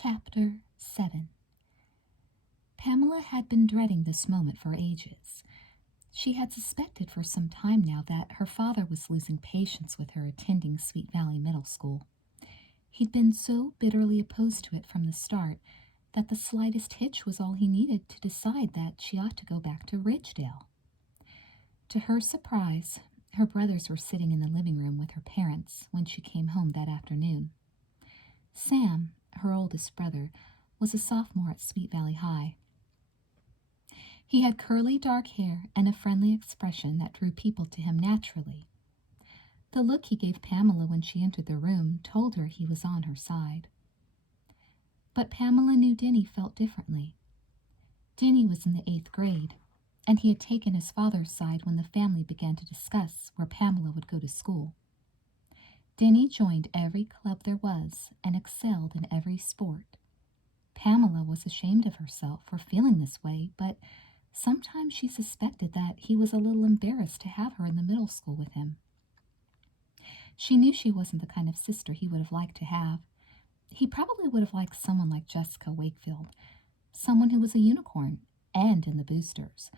Chapter 7. Pamela had been dreading this moment for ages. She had suspected for some time now that her father was losing patience with her attending Sweet Valley Middle School. He'd been so bitterly opposed to it from the start that the slightest hitch was all he needed to decide that she ought to go back to Ridgedale. To her surprise, her brothers were sitting in the living room with her parents when she came home that afternoon. Sam, her oldest brother, was a sophomore at Sweet Valley High. He had curly dark hair and a friendly expression that drew people to him naturally. The look he gave Pamela when she entered the room told her he was on her side. But Pamela knew Denny felt differently. Denny was in the 8th grade, and he had taken his father's side when the family began to discuss where Pamela would go to school. Denny joined every club there was and excelled in every sport. Pamela was ashamed of herself for feeling this way, but sometimes she suspected that he was a little embarrassed to have her in the middle school with him. She knew she wasn't the kind of sister he would have liked to have. He probably would have liked someone like Jessica Wakefield, someone who was a unicorn and in the boosters,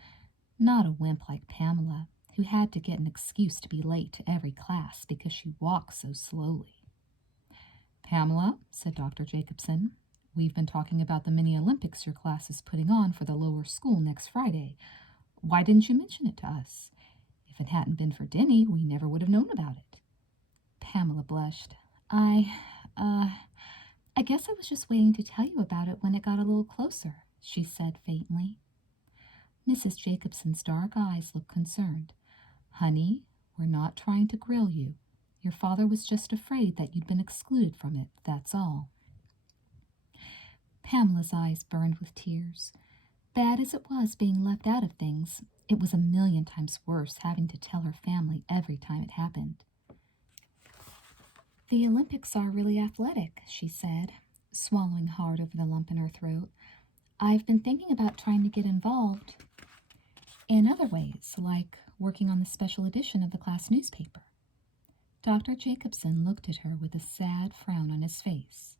not a wimp like Pamela, who had to get an excuse to be late to every class because she walked so slowly. "Pamela," said Dr. Jacobson, "we've been talking about the mini Olympics your class is putting on for the lower school next Friday. Why didn't you mention it to us? If it hadn't been for Denny, we never would have known about it." Pamela blushed. I guess I was just waiting to tell you about it when it got a little closer," she said faintly. Mrs. Jacobson's dark eyes looked concerned. "Honey, we're not trying to grill you. Your father was just afraid that you'd been excluded from it, that's all." Pamela's eyes burned with tears. Bad as it was being left out of things, it was a million times worse having to tell her family every time it happened. "The Olympics are really athletic," she said, swallowing hard over the lump in her throat. "I've been thinking about trying to get involved in other ways, like working on the special edition of the class newspaper." Dr. Jacobson looked at her with a sad frown on his face.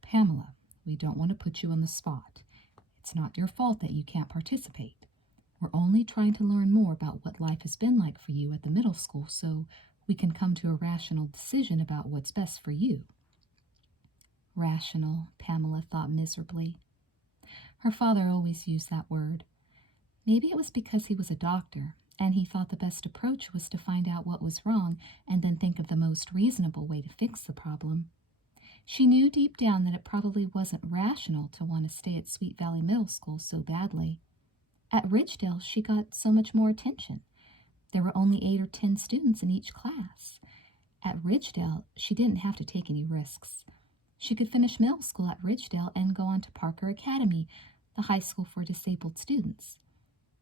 "Pamela, we don't want to put you on the spot. It's not your fault that you can't participate. We're only trying to learn more about what life has been like for you at the middle school so we can come to a rational decision about what's best for you." Rational, Pamela thought miserably. Her father always used that word. Maybe it was because he was a doctor, and he thought the best approach was to find out what was wrong and then think of the most reasonable way to fix the problem. She knew deep down that it probably wasn't rational to want to stay at Sweet Valley Middle School so badly. At Ridgedale, she got so much more attention. There were only 8 or 10 students in each class. At Ridgedale, she didn't have to take any risks. She could finish middle school at Ridgedale and go on to Parker Academy, the high school for disabled students.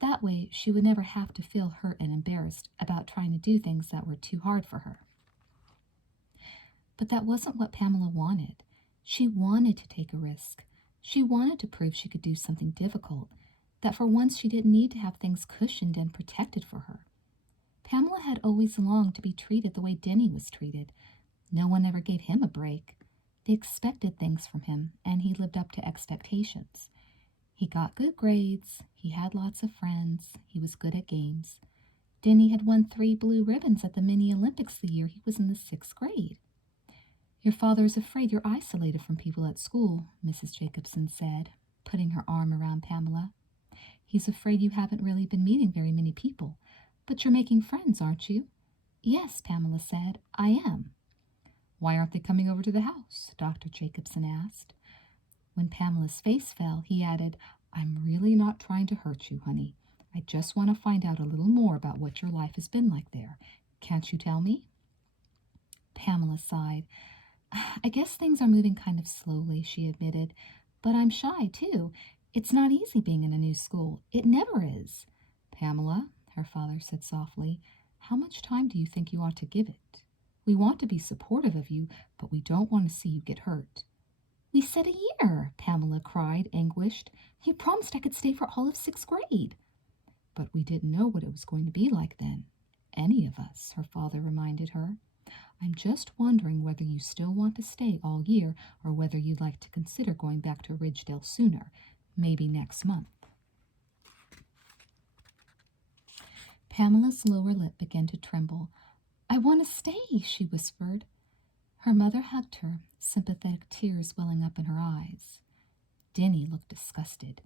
That way, she would never have to feel hurt and embarrassed about trying to do things that were too hard for her. But that wasn't what Pamela wanted. She wanted to take a risk. She wanted to prove she could do something difficult, that for once she didn't need to have things cushioned and protected for her. Pamela had always longed to be treated the way Denny was treated. No one ever gave him a break. They expected things from him, and he lived up to expectations. He got good grades, he had lots of friends, he was good at games. Denny had won 3 blue ribbons at the mini Olympics the year he was in the 6th grade. "Your father is afraid you're isolated from people at school," Mrs. Jacobson said, putting her arm around Pamela. "He's afraid you haven't really been meeting very many people. But you're making friends, aren't you?" "Yes," Pamela said, "I am." "Why aren't they coming over to the house?" Dr. Jacobson asked. When Pamela's face fell, he added, "I'm really not trying to hurt you, honey. I just want to find out a little more about what your life has been like there. Can't you tell me?" Pamela sighed. "I guess things are moving kind of slowly," she admitted. "But I'm shy, too. It's not easy being in a new school. It never is." "Pamela," her father said softly, "how much time do you think you ought to give it? We want to be supportive of you, but we don't want to see you get hurt." "We said a year," Pamela cried, anguished. "You promised I could stay for all of 6th grade." "But we didn't know what it was going to be like then. Any of us," her father reminded her. I'm just wondering whether you still want to stay all year or whether you'd like to consider going back to Ridgedale sooner, maybe next month." Pamela's lower lip began to tremble. "I want to stay," she whispered. Her mother hugged her, sympathetic tears welling up in her eyes. Denny looked disgusted.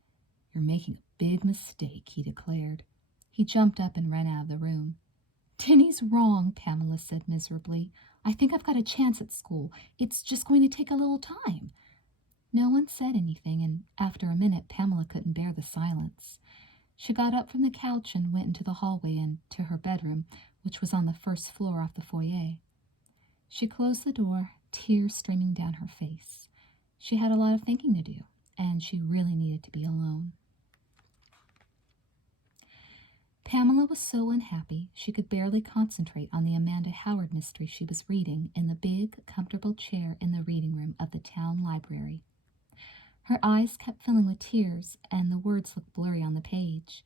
"You're making a big mistake," he declared. He jumped up and ran out of the room. "Denny's wrong," Pamela said miserably. "I think I've got a chance at school. It's just going to take a little time." No one said anything, and after a minute Pamela couldn't bear the silence. She got up from the couch and went into the hallway and to her bedroom, which was on the first floor off the foyer. She closed the door, tears streaming down her face. She had a lot of thinking to do, and she really needed to be alone. Pamela was so unhappy she could barely concentrate on the Amanda Howard mystery she was reading in the big, comfortable chair in the reading room of the town library. Her eyes kept filling with tears, and the words looked blurry on the page.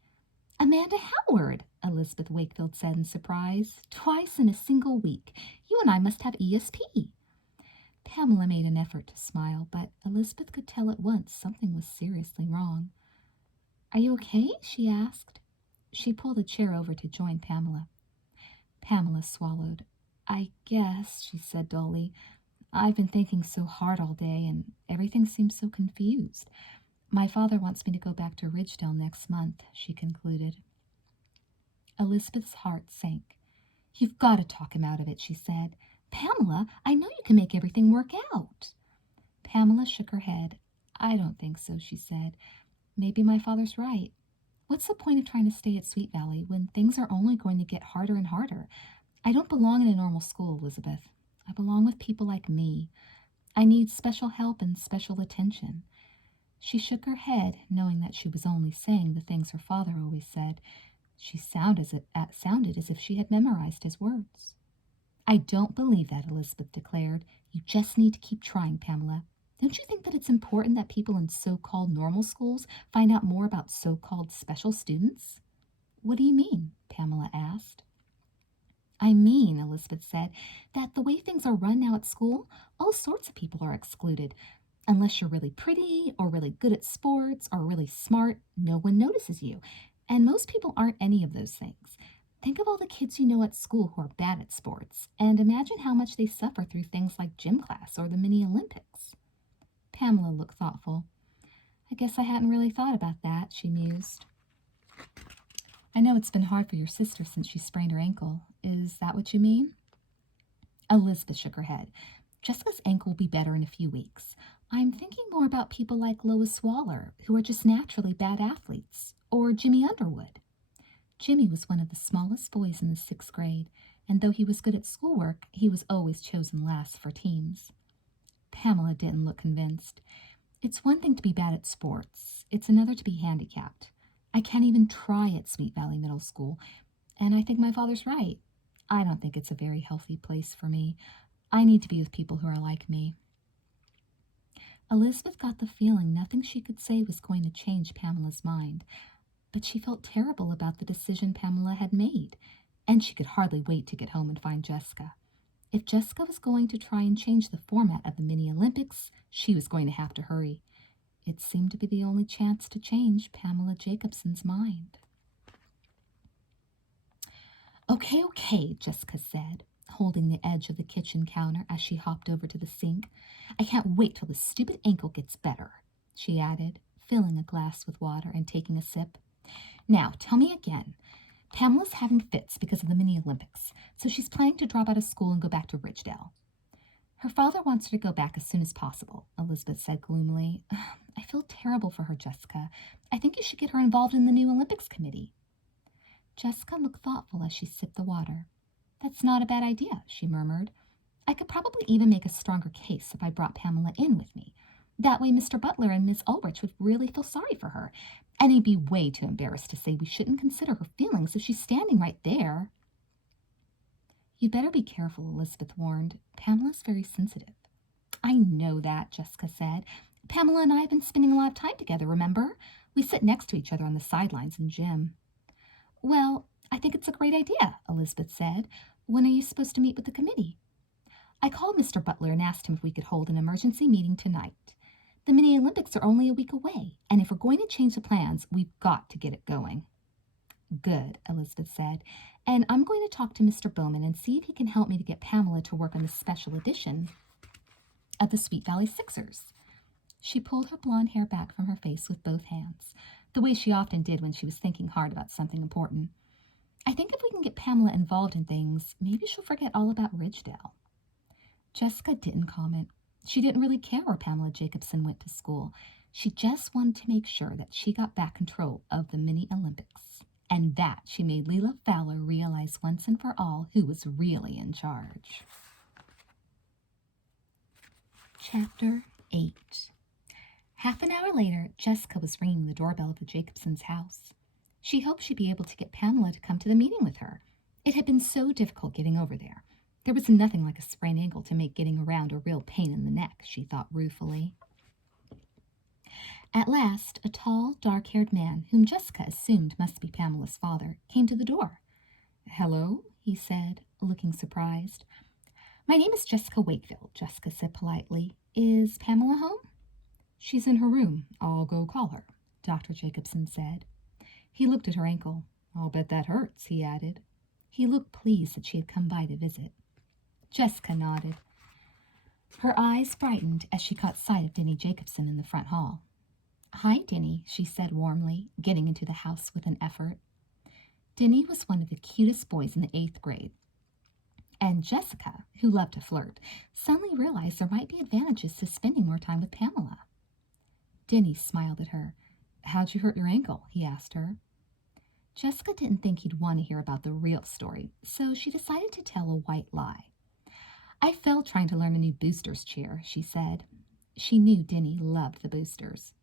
"Amanda Howard," Elizabeth Wakefield said in surprise. "Twice in a single week. You and I must have ESP." Pamela made an effort to smile, but Elizabeth could tell at once something was seriously wrong. "Are you okay?" she asked. She pulled a chair over to join Pamela. Pamela swallowed. "I guess," she said dully. "I've been thinking so hard all day, and everything seems so confused. My father wants me to go back to Ridgedale next month," she concluded. Elizabeth's heart sank. "You've got to talk him out of it," she said. "Pamela, I know you can make everything work out." Pamela shook her head. "I don't think so," she said. "Maybe my father's right. What's the point of trying to stay at Sweet Valley when things are only going to get harder and harder? I don't belong in a normal school, Elizabeth. I belong with people like me. I need special help and special attention." She shook her head, knowing that she was only saying the things her father always said. She sounded as if she had memorized his words. "I don't believe that," Elizabeth declared. "You just need to keep trying, Pamela. Don't you think that it's important that people in so-called normal schools find out more about so-called special students?" "What do you mean?" Pamela asked. "I mean," Elizabeth said, "that the way things are run now at school, all sorts of people are excluded. Unless you're really pretty or really good at sports or really smart, no one notices you. And most people aren't any of those things. Think of all the kids you know at school who are bad at sports, and imagine how much they suffer through things like gym class or the mini Olympics." Pamela looked thoughtful. "I guess I hadn't really thought about that," she mused. "I know it's been hard for your sister since she sprained her ankle. Is that what you mean?" Elizabeth shook her head. "Jessica's ankle will be better in a few weeks. I'm thinking more about people like Lois Waller, who are just naturally bad athletes, or Jimmy Underwood." Jimmy was one of the smallest boys in the 6th grade, and though he was good at schoolwork, he was always chosen last for teams. Pamela didn't look convinced. "It's one thing to be bad at sports. It's another to be handicapped. I can't even try at Sweet Valley Middle School, and I think my father's right. I don't think it's a very healthy place for me. I need to be with people who are like me." Elizabeth got the feeling nothing she could say was going to change Pamela's mind, but she felt terrible about the decision Pamela had made, and she could hardly wait to get home and find Jessica. If Jessica was going to try and change the format of the mini Olympics, she was going to have to hurry. It seemed to be the only chance to change Pamela Jacobson's mind. Okay, Jessica said, holding the edge of the kitchen counter as she hopped over to the sink. "I can't wait till this stupid ankle gets better," she added, filling a glass with water and taking a sip. "Now, tell me again. Pamela's having fits because of the mini Olympics, so she's planning to drop out of school and go back to Ridgedale." "Her father wants her to go back as soon as possible," Elizabeth said gloomily. "I feel terrible for her, Jessica. I think you should get her involved in the new Olympics committee." Jessica looked thoughtful as she sipped the water. "That's not a bad idea," she murmured. "I could probably even make a stronger case if I brought Pamela in with me. That way Mr. Butler and Miss Ulrich would really feel sorry for her, and he'd be way too embarrassed to say we shouldn't consider her feelings if she's standing right there." "You'd better be careful," Elizabeth warned. "Pamela's very sensitive." "I know that," Jessica said. "Pamela and I have been spending a lot of time together, remember? We sit next to each other on the sidelines in gym." "Well, I think it's a great idea," Elizabeth said. "When are you supposed to meet with the committee?" I called Mr. Butler and asked him if we could hold an emergency meeting tonight. The mini Olympics are only a week away, and if we're going to change the plans, we've got to get it going. Good, Elizabeth said, and I'm going to talk to Mr. Bowman and see if he can help me to get Pamela to work on the special edition of the Sweet Valley Sixers. She pulled her blonde hair back from her face with both hands, the way she often did when she was thinking hard about something important. I think if we can get Pamela involved in things, maybe she'll forget all about Ridgedale. Jessica didn't comment. She didn't really care where Pamela Jacobson went to school. She just wanted to make sure that she got back control of the mini Olympics. And that she made Leela Fowler realize once and for all who was really in charge. Chapter 8. Half an hour later, Jessica was ringing the doorbell of the Jacobsons' house. She hoped she'd be able to get Pamela to come to the meeting with her. It had been so difficult getting over there. There was nothing like a sprained ankle to make getting around a real pain in the neck, she thought ruefully. At last, a tall, dark-haired man, whom Jessica assumed must be Pamela's father, came to the door. "Hello," he said, looking surprised. "My name is Jessica Wakefield," Jessica said politely. "Is Pamela home?" "She's in her room. I'll go call her," Dr. Jacobson said. He looked at her ankle. "I'll bet that hurts," he added. He looked pleased that she had come by to visit. Jessica nodded. Her eyes brightened as she caught sight of Denny Jacobson in the front hall. "Hi, Denny," she said warmly, getting into the house with an effort. Denny was one of the cutest boys in the 8th grade. And Jessica, who loved to flirt, suddenly realized there might be advantages to spending more time with Pamela. Denny smiled at her. "How'd you hurt your ankle?" he asked her. Jessica didn't think he'd want to hear about the real story, so she decided to tell a white lie. "I fell trying to learn a new Boosters cheer," she said. She knew Denny loved the Boosters.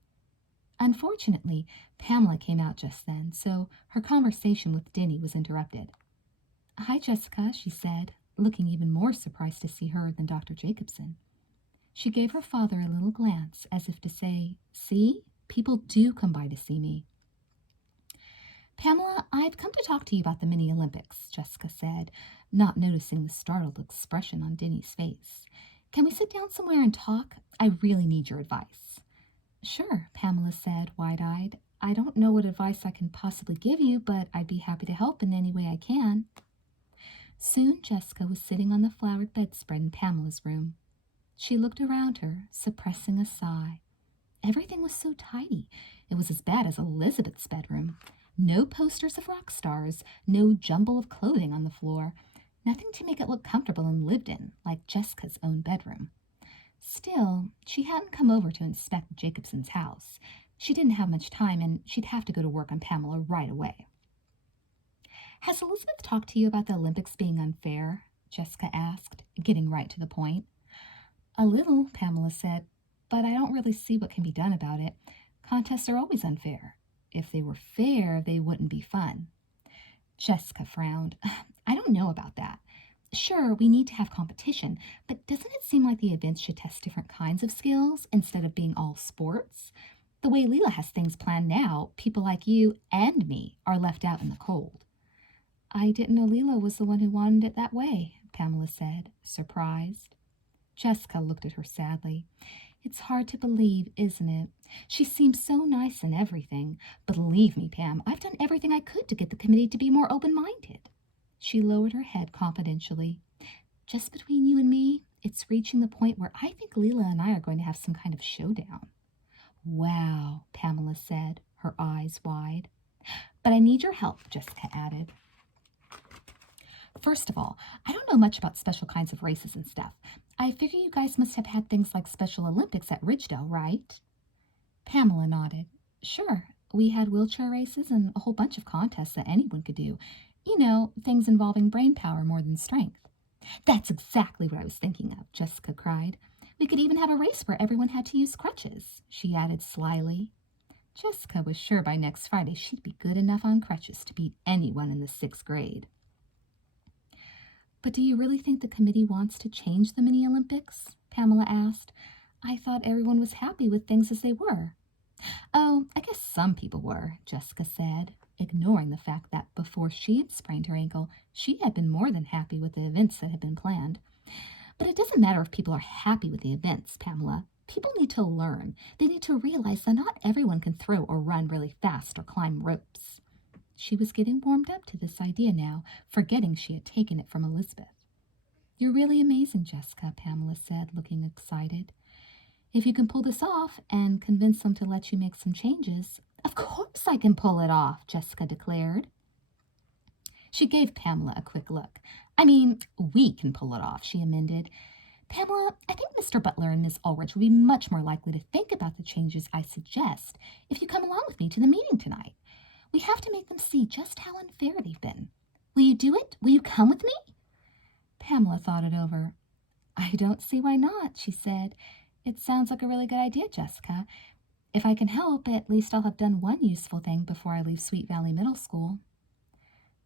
Unfortunately, Pamela came out just then, so her conversation with Denny was interrupted. "Hi, Jessica," she said, looking even more surprised to see her than Dr. Jacobson. She gave her father a little glance, as if to say, "See, people do come by to see me." "Pamela, I've come to talk to you about the mini Olympics," Jessica said, not noticing the startled expression on Denny's face. "Can we sit down somewhere and talk? I really need your advice." "Sure," Pamela said, wide-eyed. "I don't know what advice I can possibly give you, but I'd be happy to help in any way I can." Soon Jessica was sitting on the flowered bedspread in Pamela's room. She looked around her, suppressing a sigh. Everything was so tidy. It was as bad as Elizabeth's bedroom. No posters of rock stars, no jumble of clothing on the floor, nothing to make it look comfortable and lived in, like Jessica's own bedroom. Still, she hadn't come over to inspect Jacobson's house. She didn't have much time, and she'd have to go to work on Pamela right away. "Has Elizabeth talked to you about the Olympics being unfair?" Jessica asked, getting right to the point. "A little," Pamela said, "but I don't really see what can be done about it. Contests are always unfair. If they were fair, they wouldn't be fun." Jessica frowned. "I don't know about that. Sure, we need to have competition, but doesn't it seem like the events should test different kinds of skills instead of being all sports? The way Leela has things planned now, people like you and me are left out in the cold." "I didn't know Leela was the one who wanted it that way," Pamela said, surprised. Jessica looked at her sadly. "It's hard to believe, isn't it? She seems so nice and everything. Believe me, Pam, I've done everything I could to get the committee to be more open-minded." She lowered her head confidentially. "Just between you and me, it's reaching the point where I think Leela and I are going to have some kind of showdown." "Wow," Pamela said, her eyes wide. "But I need your help," Jessica added. "First of all, I don't know much about special kinds of races and stuff. I figure you guys must have had things like Special Olympics at Ridgedale, right?" Pamela nodded. "Sure, we had wheelchair races and a whole bunch of contests that anyone could do. You know, things involving brain power more than strength." "That's exactly what I was thinking of," Jessica cried. "We could even have a race where everyone had to use crutches," she added slyly. Jessica was sure by next Friday she'd be good enough on crutches to beat anyone in the 6th grade. "But do you really think the committee wants to change the mini Olympics?" Pamela asked. "I thought everyone was happy with things as they were." "Oh, I guess some people were," Jessica said, ignoring the fact that before she'd sprained her ankle, she had been more than happy with the events that had been planned. But it doesn't matter if people are happy with the events, Pamela. People need to learn. They need to realize that not everyone can throw or run really fast or climb ropes. She was getting warmed up to this idea now, forgetting she had taken it from Elizabeth. You're really amazing, Jessica, Pamela said, looking excited. If you can pull this off and convince them to let you make some changes, of course I can pull it off, Jessica declared. She gave Pamela a quick look. I mean, we can pull it off, she amended. Pamela, I think Mr. Butler and Miss Ulrich would be much more likely to think about the changes I suggest if you come along with me to the meeting tonight. We have to make them see just how unfair they've been. Will you do it? Will you come with me? Pamela thought it over. I don't see why not, she said. It sounds like a really good idea, Jessica. If I can help, at least I'll have done one useful thing before I leave Sweet Valley Middle School.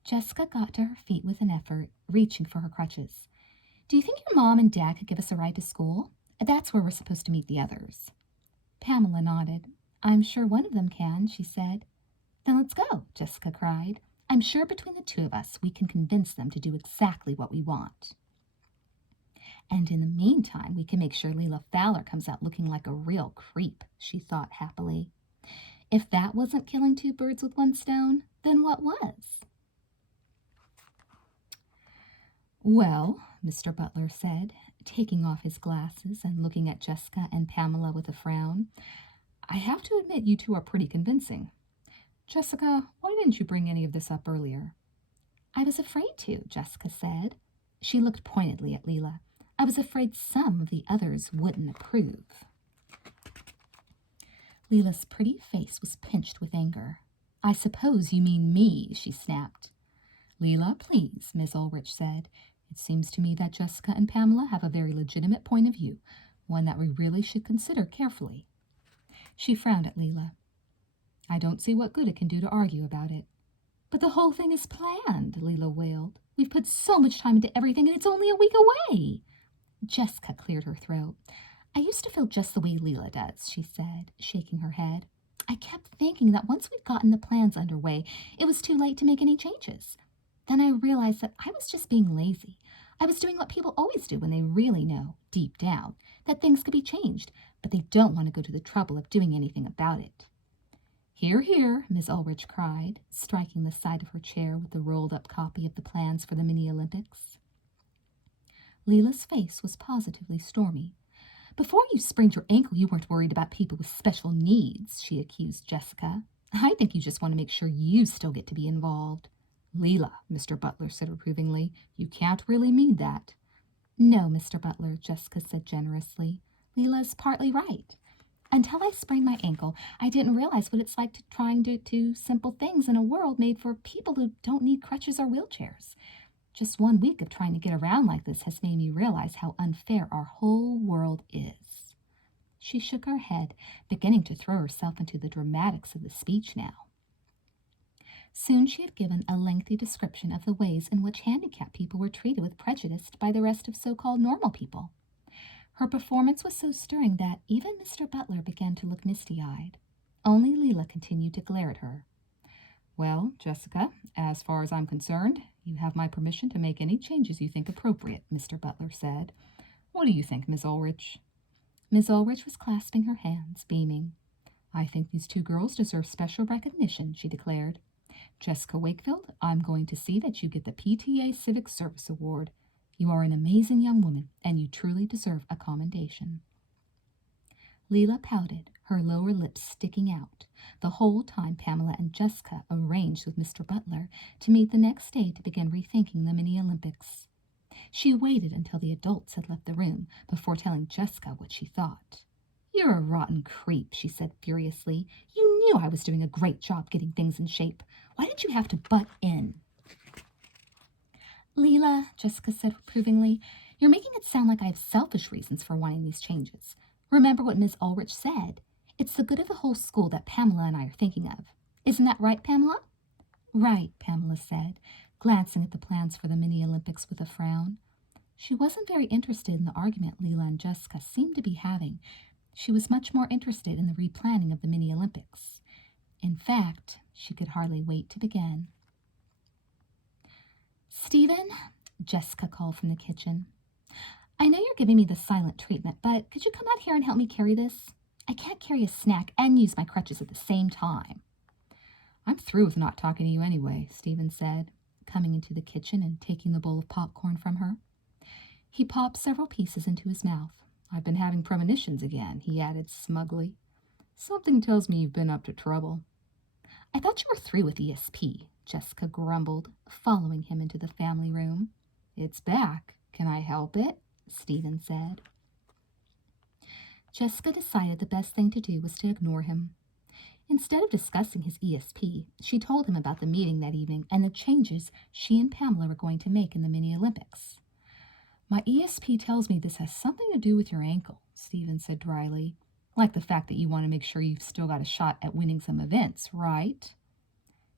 Jessica got to her feet with an effort, reaching for her crutches. Do you think your mom and dad could give us a ride to school? That's where we're supposed to meet the others. Pamela nodded. I'm sure one of them can, she said. Then let's go, Jessica cried. I'm sure between the two of us we can convince them to do exactly what we want. And in the meantime, we can make sure Leela Fowler comes out looking like a real creep, she thought happily. If that wasn't killing two birds with one stone, then what was? Well, Mr. Butler said, taking off his glasses and looking at Jessica and Pamela with a frown, I have to admit you two are pretty convincing. Jessica, why didn't you bring any of this up earlier? I was afraid to, Jessica said. She looked pointedly at Leela. I was afraid some of the others wouldn't approve. Leela's pretty face was pinched with anger. I suppose you mean me, she snapped. Leela, please, Miss Ulrich said. It seems to me that Jessica and Pamela have a very legitimate point of view, one that we really should consider carefully. She frowned at Leela. I don't see what good it can do to argue about it. But the whole thing is planned, Leela wailed. We've put so much time into everything, and it's only a week away. Jessica cleared her throat. I used to feel just the way Leela does, she said, shaking her head. I kept thinking that once we'd gotten the plans underway, it was too late to make any changes. Then I realized that I was just being lazy. I was doing what people always do when they really know, deep down, that things could be changed, but they don't want to go to the trouble of doing anything about it. Hear, hear, Miss Ulrich cried, striking the side of her chair with the rolled-up copy of the plans for the mini-Olympics. Leela's face was positively stormy. Before you sprained your ankle, you weren't worried about people with special needs, she accused Jessica. I think you just want to make sure you still get to be involved. Leela, Mr. Butler said reprovingly, you can't really mean that. No, Mr. Butler, Jessica said generously. Leela's partly right. Until I sprained my ankle, I didn't realize what it's like to trying to do simple things in a world made for people who don't need crutches or wheelchairs. Just 1 week of trying to get around like this has made me realize how unfair our whole world is. She shook her head, beginning to throw herself into the dramatics of the speech now. Soon she had given a lengthy description of the ways in which handicapped people were treated with prejudice by the rest of so-called normal people. Her performance was so stirring that even Mr. Butler began to look misty-eyed. Only Leela continued to glare at her. Well, Jessica, as far as I'm concerned, you have my permission to make any changes you think appropriate, Mr. Butler said. What do you think, Miss Ulrich? Miss Ulrich was clasping her hands, beaming. I think these two girls deserve special recognition, she declared. Jessica Wakefield, I'm going to see that you get the PTA Civic Service Award. You are an amazing young woman, and you truly deserve a commendation. Leela pouted, her lower lips sticking out, the whole time Pamela and Jessica arranged with Mr. Butler to meet the next day to begin rethinking the mini-Olympics. She waited until the adults had left the room before telling Jessica what she thought. You're a rotten creep, she said furiously. You knew I was doing a great job getting things in shape. Why did you have to butt in? Leela, Jessica said reprovingly, you're making it sound like I have selfish reasons for wanting these changes. Remember what Miss Ulrich said. It's the good of the whole school that Pamela and I are thinking of. Isn't that right, Pamela? Right, Pamela said, glancing at the plans for the mini-Olympics with a frown. She wasn't very interested in the argument Leela and Jessica seemed to be having. She was much more interested in the replanning of the mini-Olympics. In fact, she could hardly wait to begin. Stephen, Jessica called from the kitchen. I know you're giving me the silent treatment, but could you come out here and help me carry this? I can't carry a snack and use my crutches at the same time. I'm through with not talking to you anyway, Stephen said, coming into the kitchen and taking the bowl of popcorn from her. He popped several pieces into his mouth. I've been having premonitions again, he added smugly. Something tells me you've been up to trouble. I thought you were through with ESP, Jessica grumbled, following him into the family room. It's back. Can I help it? Stephen said. Jessica decided the best thing to do was to ignore him. Instead of discussing his ESP, she told him about the meeting that evening and the changes she and Pamela were going to make in the mini Olympics. My ESP tells me this has something to do with your ankle, Stephen said dryly. Like the fact that you want to make sure you've still got a shot at winning some events, right?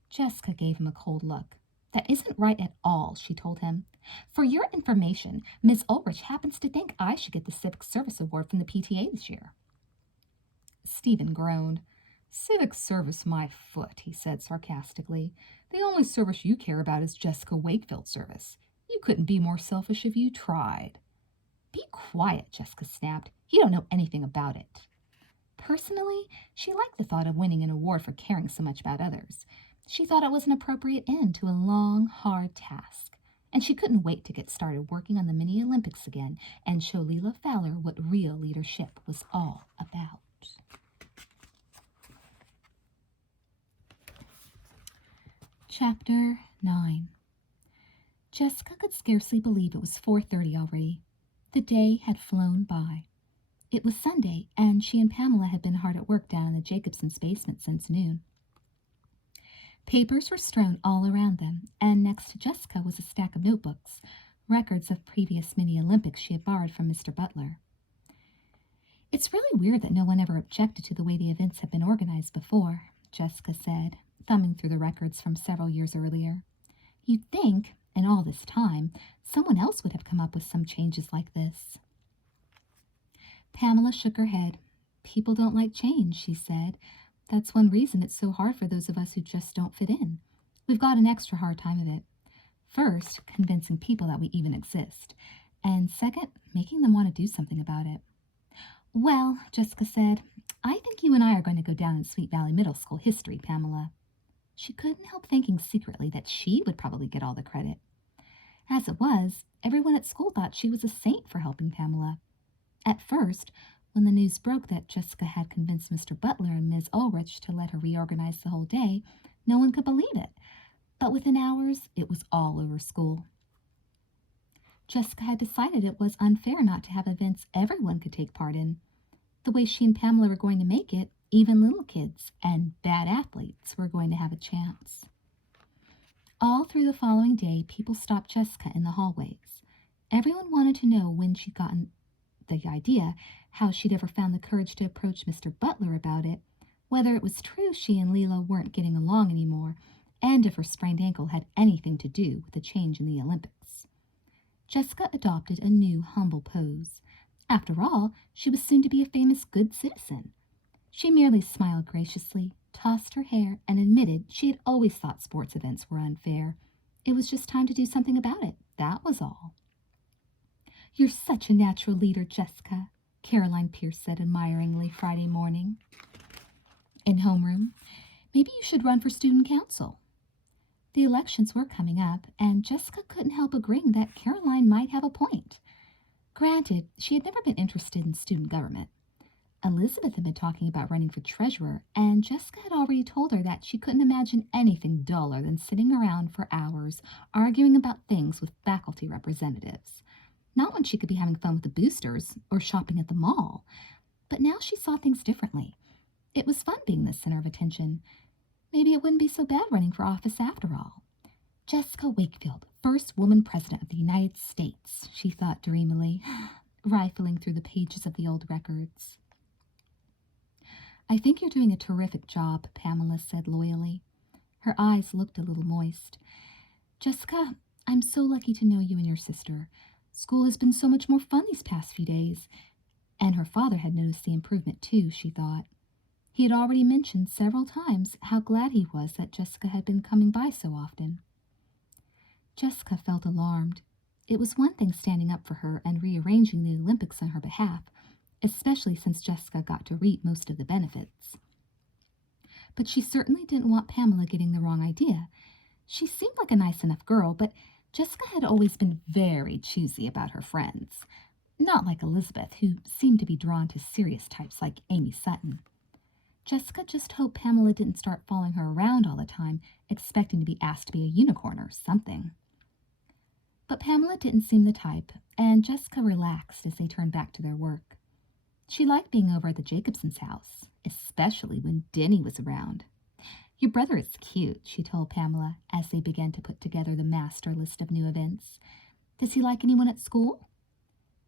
Jessica gave him a cold look. That isn't right at all, she told him. For your information, Ms. Ulrich happens to think I should get the Civic Service Award from the PTA this year. Stephen groaned. Civic service my foot, he said sarcastically. The only service you care about is Jessica Wakefield's service. You couldn't be more selfish if you tried. Be quiet, Jessica snapped. You don't know anything about it. Personally, she liked the thought of winning an award for caring so much about others. She thought it was an appropriate end to a long, hard task, and she couldn't wait to get started working on the mini Olympics again and show Leela Fowler what real leadership was all about. Chapter 9. Jessica could scarcely believe it was 4:30 already. The day had flown by. It was Sunday, and she and Pamela had been hard at work down in the Jacobsons' basement since noon. Papers were strewn all around them, and next to Jessica was a stack of notebooks, records of previous mini Olympics she had borrowed from Mr. Butler. It's really weird that no one ever objected to the way the events had been organized before, Jessica said, thumbing through the records from several years earlier. You'd think, in all this time, someone else would have come up with some changes like this. Pamela shook her head. People don't like change, she said. That's one reason it's so hard for those of us who just don't fit in. We've got an extra hard time of it. First, convincing people that we even exist. And second, making them want to do something about it. Well, Jessica said, I think you and I are going to go down in Sweet Valley Middle School history, Pamela. She couldn't help thinking secretly that she would probably get all the credit. As it was, everyone at school thought she was a saint for helping Pamela. At first, when the news broke that Jessica had convinced Mr. Butler and Ms. Ulrich to let her reorganize the whole day, no one could believe it. But within hours, it was all over school. Jessica had decided it was unfair not to have events everyone could take part in. The way she and Pamela were going to make it, even little kids and bad athletes were going to have a chance. All through the following day, people stopped Jessica in the hallways. Everyone wanted to know when she'd gotten the idea, how she'd ever found the courage to approach Mr. Butler about it, whether it was true she and Leela weren't getting along anymore, and if her sprained ankle had anything to do with the change in the Olympics. Jessica adopted a new, humble pose. After all, she was soon to be a famous good citizen. She merely smiled graciously, tossed her hair, and admitted she had always thought sports events were unfair. It was just time to do something about it, that was all. You're such a natural leader, Jessica, Caroline Pierce said admiringly Friday morning. In homeroom, maybe you should run for student council. The elections were coming up, and Jessica couldn't help agreeing that Caroline might have a point. Granted, she had never been interested in student government. Elizabeth had been talking about running for treasurer, and Jessica had already told her that she couldn't imagine anything duller than sitting around for hours arguing about things with faculty representatives. Not when she could be having fun with the boosters or shopping at the mall. But now she saw things differently. It was fun being the center of attention. Maybe it wouldn't be so bad running for office after all. Jessica Wakefield, first woman president of the United States, she thought dreamily, rifling through the pages of the old records. I think you're doing a terrific job, Pamela said loyally. Her eyes looked a little moist. Jessica, I'm so lucky to know you and your sister. School has been so much more fun these past few days. And her father had noticed the improvement too, she thought. He had already mentioned several times how glad he was that Jessica had been coming by so often. Jessica felt alarmed. It was one thing standing up for her and rearranging the Olympics on her behalf, especially since Jessica got to reap most of the benefits. But she certainly didn't want Pamela getting the wrong idea. She seemed like a nice enough girl, but Jessica had always been very choosy about her friends. Not like Elizabeth, who seemed to be drawn to serious types like Amy Sutton. Jessica just hoped Pamela didn't start following her around all the time, expecting to be asked to be a unicorn or something. But Pamela didn't seem the type, and Jessica relaxed as they turned back to their work. She liked being over at the Jacobsons' house, especially when Denny was around. "Your brother is cute," she told Pamela as they began to put together the master list of new events. "Does he like anyone at school?"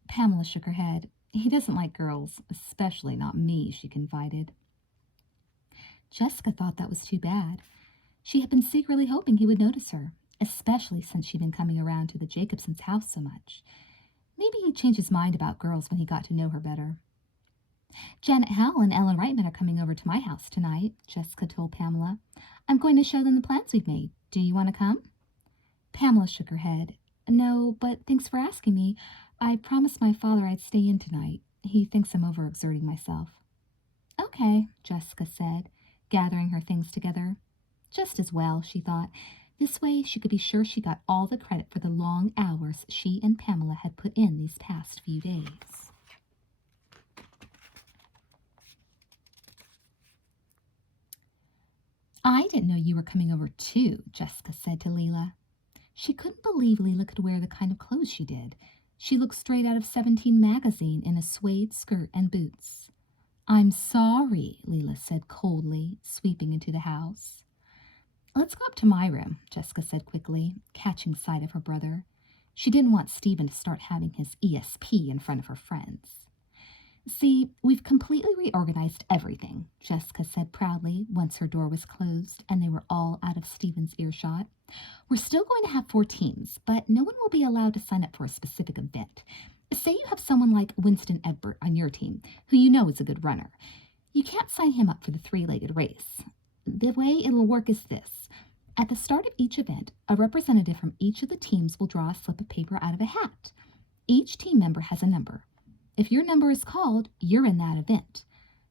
Pamela shook her head. "He doesn't like girls, especially not me," she confided. Jessica thought that was too bad. She had been secretly hoping he would notice her, especially since she'd been coming around to the Jacobsons' house so much. Maybe he'd change his mind about girls when he got to know her better. "Janet Howell and Ellen Reitman are coming over to my house tonight," Jessica told Pamela. "I'm going to show them the plans we've made. Do you want to come?" Pamela shook her head. "No, but thanks for asking me. I promised my father I'd stay in tonight. He thinks I'm overexerting myself." "Okay," Jessica said, gathering her things together. Just as well, she thought. This way she could be sure she got all the credit for the long hours she and Pamela had put in these past few days. "I didn't know you were coming over too," Jessica said to Leela. She couldn't believe Leela could wear the kind of clothes she did. She looked straight out of 17 magazine in a suede skirt and boots. "I'm sorry," Leela said coldly, sweeping into the house. "Let's go up to my room," Jessica said quickly, catching sight of her brother. She didn't want Stephen to start having his ESP in front of her friends. "See, we've completely reorganized everything," Jessica said proudly once her door was closed and they were all out of Stephen's earshot. "We're still going to have 4 teams, but no one will be allowed to sign up for a specific event. Say you have someone like Winston Egbert on your team, who you know is a good runner. You can't sign him up for the 3-legged race. The way it'll work is this. At the start of each event, a representative from each of the teams will draw a slip of paper out of a hat. Each team member has a number. If your number is called, you're in that event.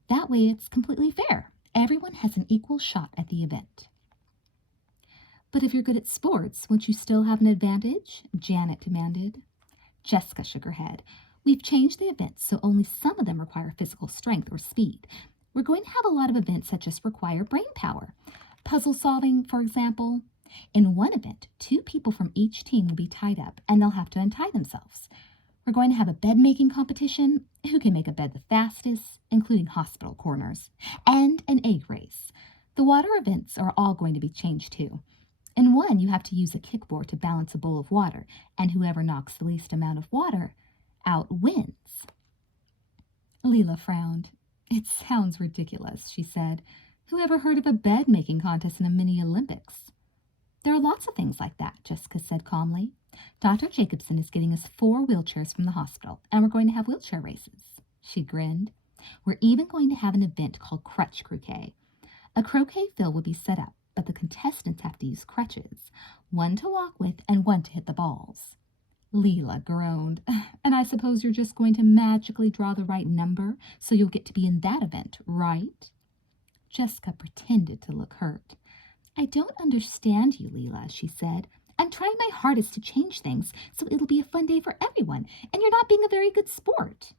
That way it's completely fair. Everyone has an equal shot at the event." "But if you're good at sports, won't you still have an advantage?" Janet demanded. Jessica shook her head. "We've changed the events so only some of them require physical strength or speed. We're going to have a lot of events that just require brain power. Puzzle solving, for example. In one event, 2 people from each team will be tied up and they'll have to untie themselves. We're going to have a bed-making competition, who can make a bed the fastest, including hospital corners, and an egg race. The water events are all going to be changed too. In one, you have to use a kickboard to balance a bowl of water, and whoever knocks the least amount of water out wins." Leela frowned. "It sounds ridiculous," she said. "Who ever heard of a bed-making contest in a mini-Olympics?" "There are lots of things like that," Jessica said calmly. "Dr. Jacobson is getting us 4 wheelchairs from the hospital, and we're going to have wheelchair races." She grinned. "We're even going to have an event called crutch croquet. A croquet field will be set up, but the contestants have to use crutches, one to walk with and one to hit the balls." Leela groaned. "And I suppose you're just going to magically draw the right number so you'll get to be in that event, right?" Jessica pretended to look hurt. "I don't understand you, Leela," she said. "I'm trying my hardest to change things so it'll be a fun day for everyone, and you're not being a very good sport."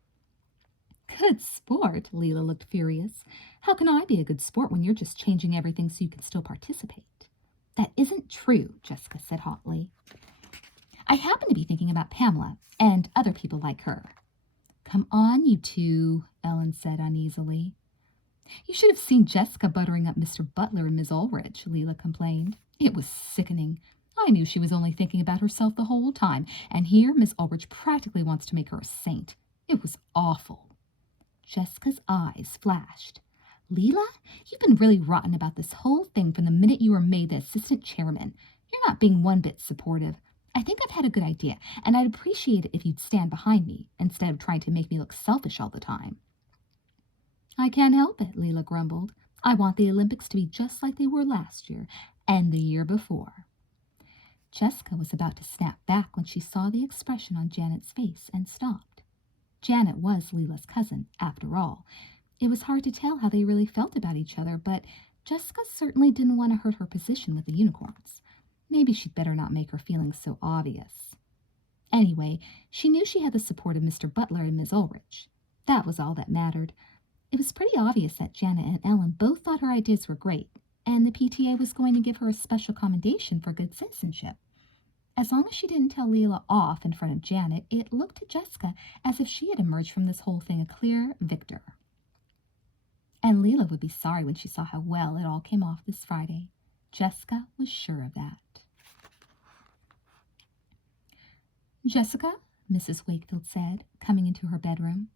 "Good sport?" Leela looked furious. "How can I be a good sport when you're just changing everything so you can still participate?" "That isn't true," Jessica said hotly. "I happen to be thinking about Pamela and other people like her." "Come on, you two," Ellen said uneasily. "You should have seen Jessica buttering up Mr. Butler and Miss Ulrich," Leela complained. "It was sickening. I knew she was only thinking about herself the whole time, and here Miss Ulrich practically wants to make her a saint. It was awful." Jessica's eyes flashed. "Leela, you've been really rotten about this whole thing from the minute you were made the assistant chairman. You're not being one bit supportive. I think I've had a good idea, and I'd appreciate it if you'd stand behind me instead of trying to make me look selfish all the time." "I can't help it," Leela grumbled. "I want the Olympics to be just like they were last year and the year before." Jessica was about to snap back when she saw the expression on Janet's face and stopped. Janet was Leela's cousin, after all. It was hard to tell how they really felt about each other, but Jessica certainly didn't want to hurt her position with the unicorns. Maybe she'd better not make her feelings so obvious. Anyway, she knew she had the support of Mr. Butler and Miss Ulrich. That was all that mattered. It was pretty obvious that Janet and Ellen both thought her ideas were great, and the PTA was going to give her a special commendation for good citizenship. As long as she didn't tell Leela off in front of Janet, it looked to Jessica as if she had emerged from this whole thing a clear victor. And Leela would be sorry when she saw how well it all came off this Friday. Jessica was sure of that. "Jessica," Mrs. Wakefield said, coming into her bedroom.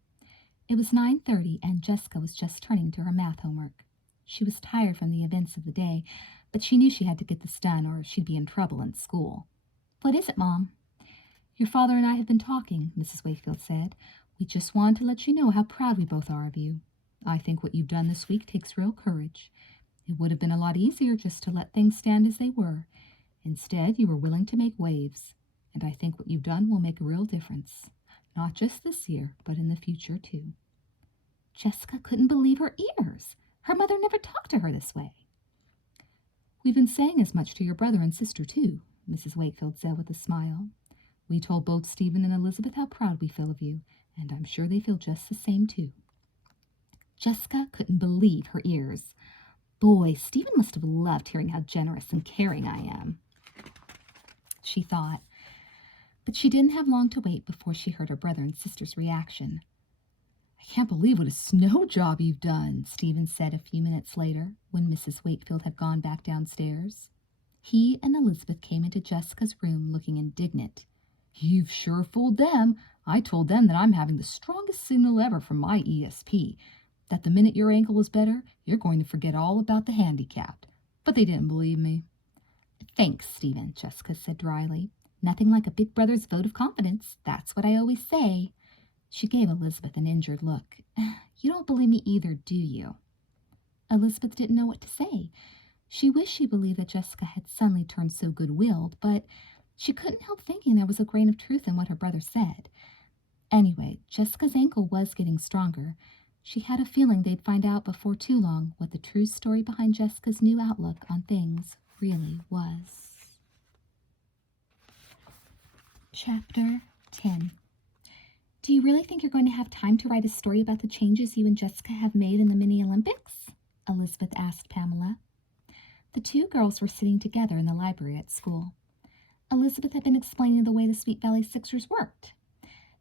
It was 9:30, and Jessica was just turning to her math homework. She was tired from the events of the day, but she knew she had to get this done or she'd be in trouble in school. "What is it, Mom?" "Your father and I have been talking," Mrs. Wakefield said. "We just wanted to let you know how proud we both are of you. I think what you've done this week takes real courage. It would have been a lot easier just to let things stand as they were. Instead, you were willing to make waves, and I think what you've done will make a real difference. Not just this year, but in the future, too." Jessica couldn't believe her ears. Her mother never talked to her this way. "We've been saying as much to your brother and sister, too," Mrs. Wakefield said with a smile. "We told both Stephen and Elizabeth how proud we feel of you, and I'm sure they feel just the same, too." Jessica couldn't believe her ears. "Boy, Stephen must have loved hearing how generous and caring I am," she thought. But she didn't have long to wait before she heard her brother and sister's reaction. "I can't believe what a snow job you've done," Stephen said a few minutes later, when Mrs. Wakefield had gone back downstairs. He and Elizabeth came into Jessica's room looking indignant. "You've sure fooled them. I told them that I'm having the strongest signal ever from my ESP, that the minute your ankle is better, you're going to forget all about the handicapped. But they didn't believe me." "Thanks, Stephen," Jessica said dryly. "Nothing like a big brother's vote of confidence. That's what I always say." She gave Elizabeth an injured look. "You don't believe me either, do you?" Elizabeth didn't know what to say. She wished she believed that Jessica had suddenly turned so good-willed, but she couldn't help thinking there was a grain of truth in what her brother said. Anyway, Jessica's ankle was getting stronger. She had a feeling they'd find out before too long what the true story behind Jessica's new outlook on things really was. Chapter 10. "Do you really think you're going to have time to write a story about the changes you and Jessica have made in the mini-Olympics?" Elizabeth asked Pamela. The two girls were sitting together in the library at school. Elizabeth had been explaining the way the Sweet Valley Sixers worked.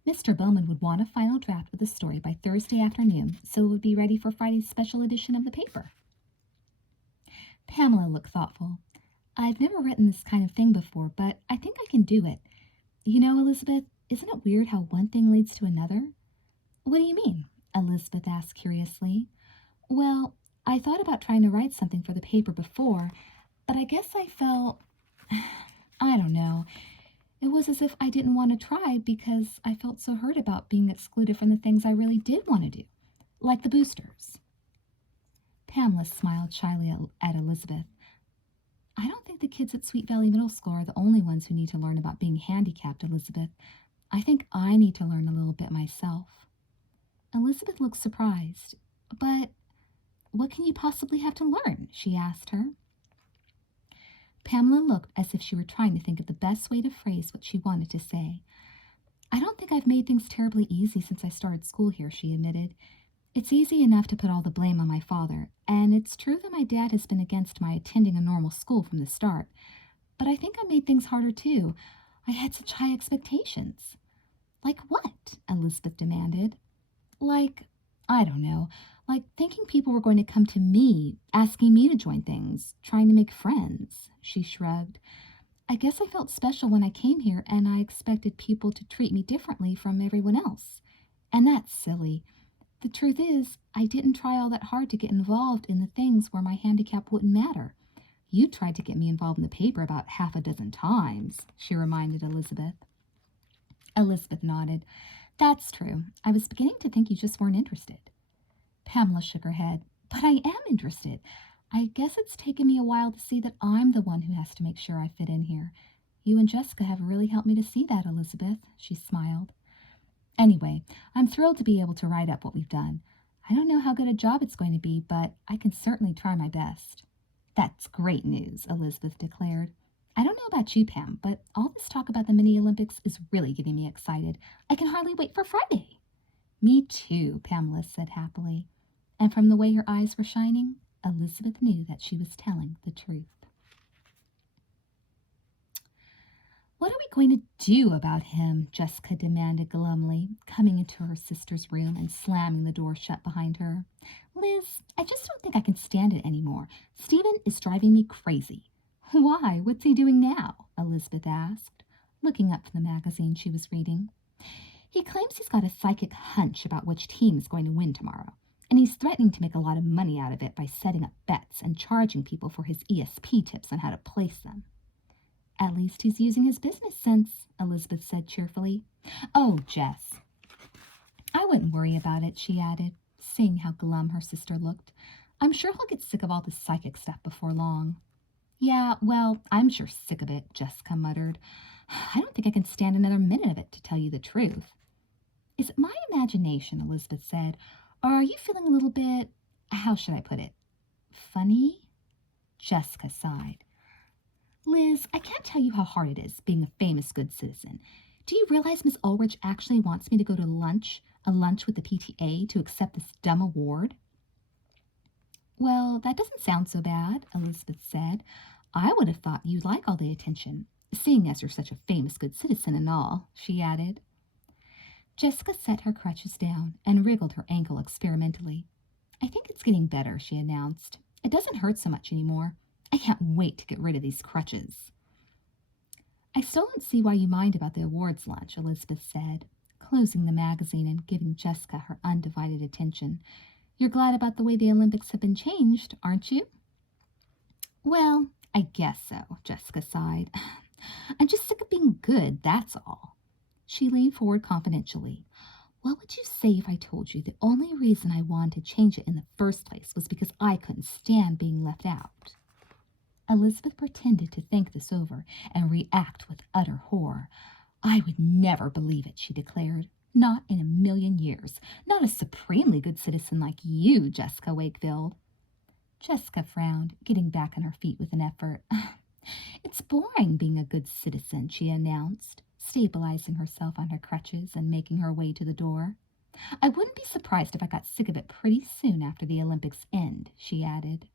Mr. Bowman would want a final draft of the story by Thursday afternoon, so it would be ready for Friday's special edition of the paper. Pamela looked thoughtful. "I've never written this kind of thing before, but I think I can do it. You know, Elizabeth, isn't it weird how one thing leads to another?" "What do you mean?" Elizabeth asked curiously. "Well, I thought about trying to write something for the paper before, but I guess I felt, I don't know. It was as if I didn't want to try because I felt so hurt about being excluded from the things I really did want to do, like the boosters." Pamela smiled shyly at Elizabeth. "I don't think the kids at Sweet Valley Middle School are the only ones who need to learn about being handicapped, Elizabeth. I think I need to learn a little bit myself." Elizabeth looked surprised. "But what can you possibly have to learn?" she asked her. Pamela looked as if she were trying to think of the best way to phrase what she wanted to say. "I don't think I've made things terribly easy since I started school here," she admitted. "It's easy enough to put all the blame on my father, and it's true that my dad has been against my attending a normal school from the start. But I think I made things harder, too. I had such high expectations." "Like what?" Elizabeth demanded. "Like, I don't know, like thinking people were going to come to me, asking me to join things, trying to make friends," she shrugged. "I guess I felt special when I came here, and I expected people to treat me differently from everyone else. And that's silly. The truth is, I didn't try all that hard to get involved in the things where my handicap wouldn't matter. You tried to get me involved in the paper about half a dozen times," she reminded Elizabeth. Elizabeth nodded. "That's true. I was beginning to think you just weren't interested." Pamela shook her head. "But I am interested. I guess it's taken me a while to see that I'm the one who has to make sure I fit in here. You and Jessica have really helped me to see that, Elizabeth, she smiled. Anyway, I'm thrilled to be able to write up what we've done. I don't know how good a job it's going to be, but I can certainly try my best. That's great news, Elizabeth declared. I don't know about you, Pam, but all this talk about the mini Olympics is really getting me excited. I can hardly wait for Friday. Me too, Pamela said happily. And from the way her eyes were shining, Elizabeth knew that she was telling the truth. What are we going to do about him? Jessica demanded glumly, coming into her sister's room and slamming the door shut behind her. Liz, I just don't think I can stand it anymore. Stephen is driving me crazy. Why? What's he doing now? Elizabeth asked, looking up from the magazine she was reading. He claims he's got a psychic hunch about which team is going to win tomorrow, and he's threatening to make a lot of money out of it by setting up bets and charging people for his ESP tips on how to place them. At least he's using his business sense, Elizabeth said cheerfully. Oh, Jess. I wouldn't worry about it, she added, seeing how glum her sister looked. I'm sure he'll get sick of all this psychic stuff before long. Yeah, well, I'm sure sick of it, Jessica muttered. I don't think I can stand another minute of it, to tell you the truth. Is it my imagination, Elizabeth said, or are you feeling a little bit, how should I put it, funny? Jessica sighed. Liz, I can't tell you how hard it is being a famous good citizen. Do you realize Miss Ulrich actually wants me to go to a lunch with the PTA to accept this dumb award? Well, that doesn't sound so bad, Elizabeth said. I would have thought you'd like all the attention, seeing as you're such a famous good citizen and all, she added. Jessica set her crutches down and wriggled her ankle experimentally. I think it's getting better, she announced. It doesn't hurt so much anymore. I can't wait to get rid of these crutches. I still don't see why you mind about the awards lunch, Elizabeth said, closing the magazine and giving Jessica her undivided attention. You're glad about the way the Olympics have been changed, aren't you? Well, I guess so, Jessica sighed. I'm just sick of being good, that's all. She leaned forward confidentially. What would you say if I told you the only reason I wanted to change it in the first place was because I couldn't stand being left out? Elizabeth pretended to think this over and react with utter horror. I would never believe it, she declared. Not in a million years. Not a supremely good citizen like you, Jessica Wakefield. Jessica frowned, getting back on her feet with an effort. It's boring being a good citizen, she announced, stabilizing herself on her crutches and making her way to the door. I wouldn't be surprised if I got sick of it pretty soon after the Olympics end, she added.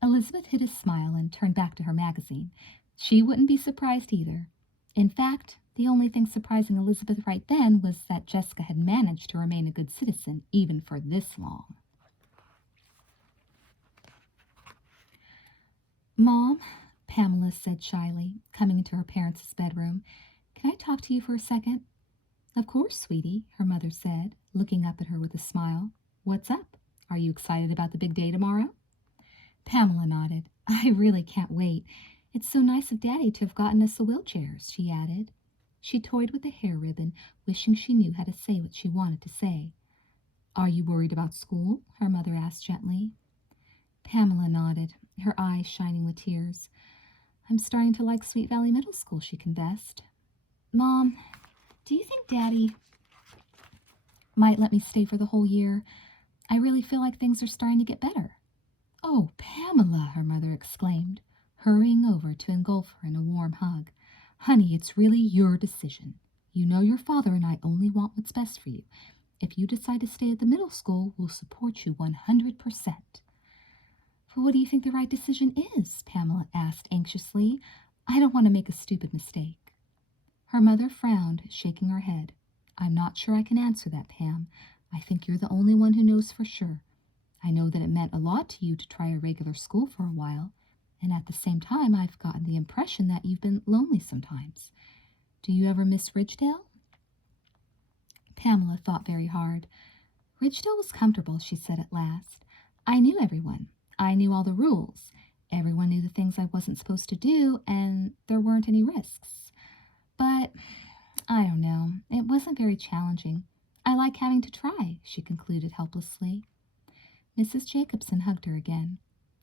Elizabeth hid a smile and turned back to her magazine. She wouldn't be surprised either. In fact, the only thing surprising Elizabeth right then was that Jessica had managed to remain a good citizen even for this long. Mom, Pamela said shyly, coming into her parents' bedroom, can I talk to you for a second? Of course, sweetie, her mother said, looking up at her with a smile. What's up? Are you excited about the big day tomorrow? Pamela nodded. I really can't wait. It's so nice of Daddy to have gotten us the wheelchairs, she added. She toyed with the hair ribbon, wishing she knew how to say what she wanted to say. Are you worried about school? Her mother asked gently. Pamela nodded, her eyes shining with tears. I'm starting to like Sweet Valley Middle School, she confessed. Mom, do you think Daddy might let me stay for the whole year? I really feel like things are starting to get better. Oh, Pamela, her mother exclaimed, hurrying over to engulf her in a warm hug. Honey, it's really your decision. You know your father and I only want what's best for you. If you decide to stay at the middle school, we'll support you 100%. But what do you think the right decision is? Pamela asked anxiously. I don't want to make a stupid mistake. Her mother frowned, shaking her head. I'm not sure I can answer that, Pam. I think you're the only one who knows for sure. I know that it meant a lot to you to try a regular school for a while, and at the same time I've gotten the impression that you've been lonely sometimes. Do you ever miss Ridgedale? Pamela thought very hard. Ridgedale was comfortable, she said at last. I knew everyone. I knew all the rules. Everyone knew the things I wasn't supposed to do, and there weren't any risks. But, I don't know, it wasn't very challenging. I like having to try, she concluded helplessly. Mrs. Jacobson hugged her again.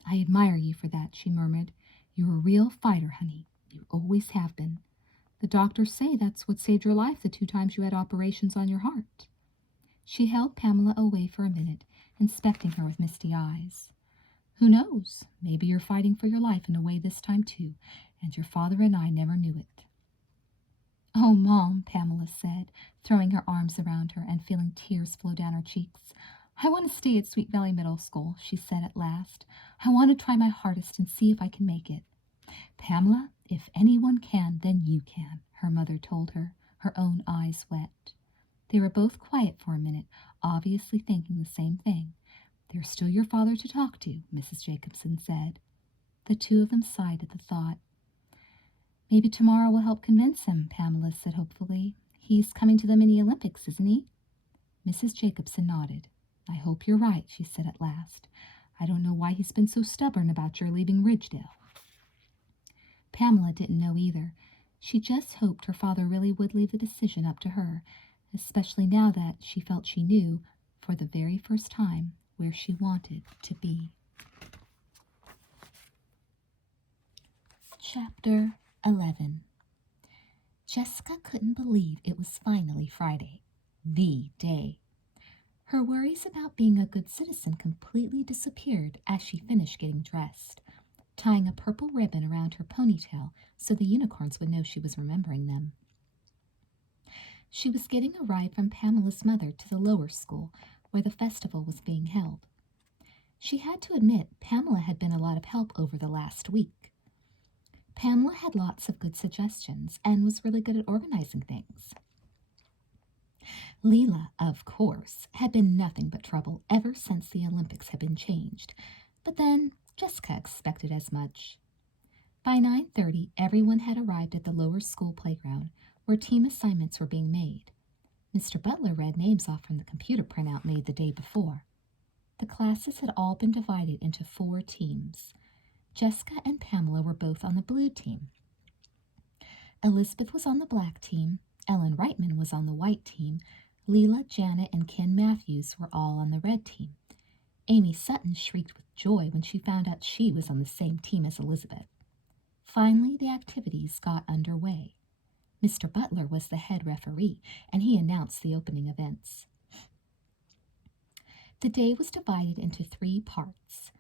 I admire you for that, she murmured. You're a real fighter, honey. You always have been. The doctors say that's what saved your life the 2 times you had operations on your heart." She held Pamela away for a minute, inspecting her with misty eyes. "Who knows? Maybe you're fighting for your life in a way this time, too, and your father and I never knew it." "Oh, Mom," Pamela said, throwing her arms around her and feeling tears flow down her cheeks. "I want to stay at Sweet Valley Middle School," she said at last. "I want to try my hardest and see if I can make it." "Pamela, if anyone can, then you can," her mother told her, her own eyes wet. They were both quiet for a minute, obviously thinking the same thing. "There's still your father to talk to," Mrs. Jacobson said. The two of them sighed at the thought. "Maybe tomorrow will help convince him," Pamela said hopefully. "He's coming to the mini Olympics, isn't he?" Mrs. Jacobson nodded. "I hope you're right," she said at last. "I don't know why he's been so stubborn about your leaving Ridgedale." Pamela didn't know either. She just hoped her father really would leave the decision up to her, especially now that she felt she knew, for the very first time, where she wanted to be. Chapter 11. Jessica couldn't believe it was finally Friday, the day. Her worries about being a good citizen completely disappeared as she finished getting dressed, tying a purple ribbon around her ponytail so the unicorns would know she was remembering them. She was getting a ride from Pamela's mother to the lower school, where the festival was being held. She had to admit Pamela had been a lot of help over the last week. Pamela had lots of good suggestions and was really good at organizing things. Leela, of course, had been nothing but trouble ever since the Olympics had been changed, but then Jessica expected as much. By 9:30, everyone had arrived at the lower school playground, where team assignments were being made. Mr. Butler read names off from the computer printout made the day before. The classes had all been divided into 4 teams. Jessica and Pamela were both on the blue team. Elizabeth was on the black team, Ellen Reitman was on the white team, Leela, Janet, and Ken Matthews were all on the red team. Amy Sutton shrieked with joy when she found out she was on the same team as Elizabeth. Finally, the activities got underway. Mr. Butler was the head referee, and he announced the opening events. The day was divided into 3 parts.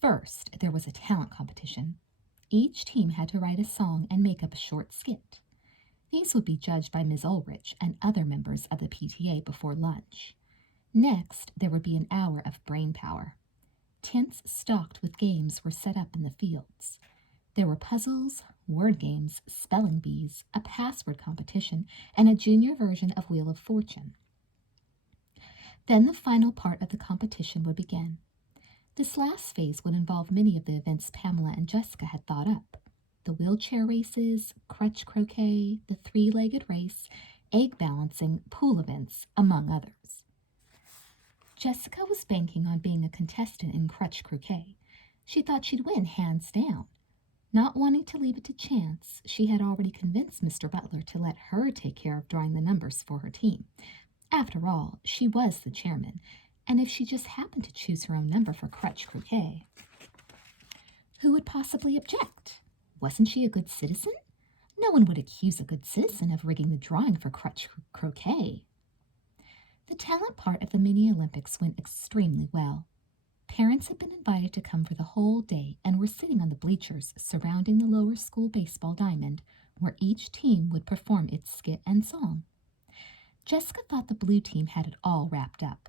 First, there was a talent competition. Each team had to write a song and make up a short skit. These would be judged by Ms. Ulrich and other members of the PTA before lunch. Next, there would be an hour of brain power. Tents stocked with games were set up in the fields. There were puzzles, word games, spelling bees, a password competition, and a junior version of Wheel of Fortune. Then the final part of the competition would begin. This last phase would involve many of the events Pamela and Jessica had thought up. The wheelchair races, crutch croquet, the 3-legged race, egg balancing, pool events, among others. Jessica was banking on being a contestant in crutch croquet. She thought she'd win hands down. Not wanting to leave it to chance, she had already convinced Mr. Butler to let her take care of drawing the numbers for her team. After all, she was the chairman, and if she just happened to choose her own number for crutch croquet, who would possibly object? Wasn't she a good citizen? No one would accuse a good citizen of rigging the drawing for crutch croquet. The talent part of the mini Olympics went extremely well. Parents had been invited to come for the whole day and were sitting on the bleachers surrounding the lower school baseball diamond, where each team would perform its skit and song. Jessica thought the blue team had it all wrapped up.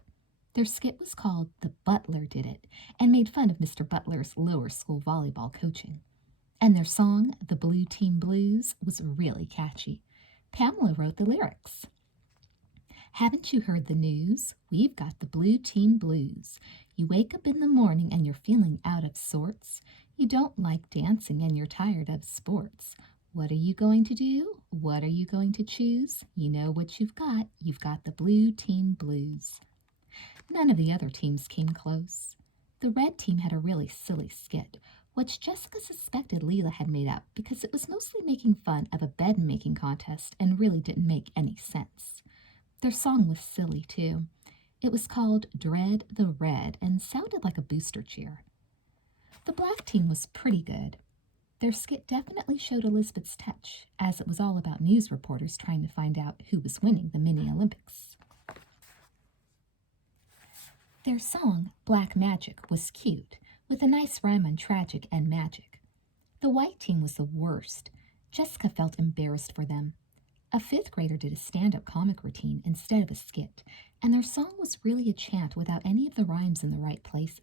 Their skit was called The Butler Did It and made fun of Mr. Butler's lower school volleyball coaching. And their song, The Blue Team Blues, was really catchy. Pamela wrote the lyrics. "Haven't you heard the news? We've got the blue team blues. You wake up in the morning and you're feeling out of sorts. You don't like dancing and you're tired of sports. What are you going to do? What are you going to choose? You know what you've got. You've got the blue team blues." None of the other teams came close. The red team had a really silly skit, which Jessica suspected Leela had made up because it was mostly making fun of a bed-making contest and really didn't make any sense. Their song was silly, too. It was called Dread the Red and sounded like a booster cheer. The black team was pretty good. Their skit definitely showed Elizabeth's touch, as it was all about news reporters trying to find out who was winning the mini Olympics. Their song, Black Magic, was cute, with a nice rhyme on tragic and magic. The white team was the worst. Jessica felt embarrassed for them. A fifth grader did a stand-up comic routine instead of a skit, and their song was really a chant without any of the rhymes in the right places.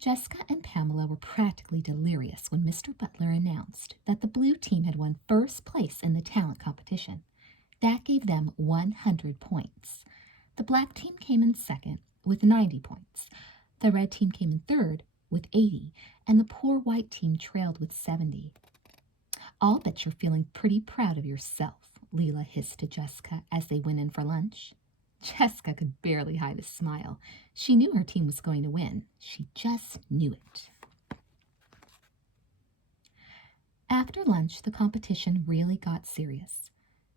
Jessica and Pamela were practically delirious when Mr. Butler announced that the blue team had won first place in the talent competition. That gave them 100 points. The black team came in second with 90 points. The red team came in third with 80, and the poor white team trailed with 70. "I'll bet you're feeling pretty proud of yourself," Leela hissed to Jessica as they went in for lunch. Jessica could barely hide a smile. She knew her team was going to win. She just knew it. After lunch, the competition really got serious.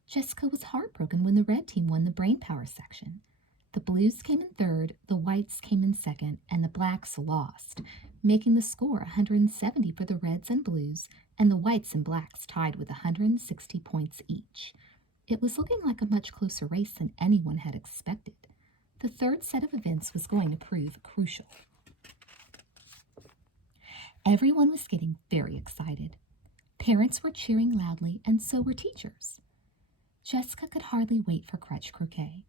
Jessica was heartbroken when the red team won the brain power section. The blues came in third, the whites came in second, and the blacks lost, making the score 170 for the reds and blues, and the whites and blacks tied with 160 points each. It was looking like a much closer race than anyone had expected. The third set of events was going to prove crucial. Everyone was getting very excited. Parents were cheering loudly, and so were teachers. Jessica could hardly wait for crutch croquet.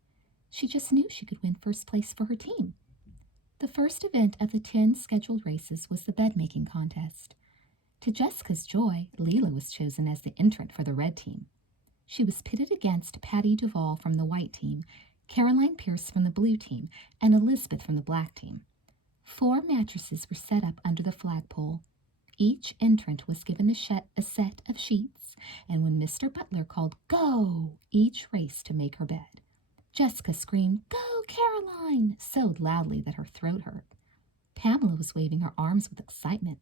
She just knew she could win first place for her team. The first event of the 10 scheduled races was the bed-making contest. To Jessica's joy, Leela was chosen as the entrant for the red team. She was pitted against Patty Duvall from the white team, Caroline Pierce from the blue team, and Elizabeth from the black team. 4 mattresses were set up under the flagpole. Each entrant was given a set of sheets, and when Mr. Butler called "Go!" each raced to make her bed. Jessica screamed, "Go, Caroline!" so loudly that her throat hurt. Pamela was waving her arms with excitement.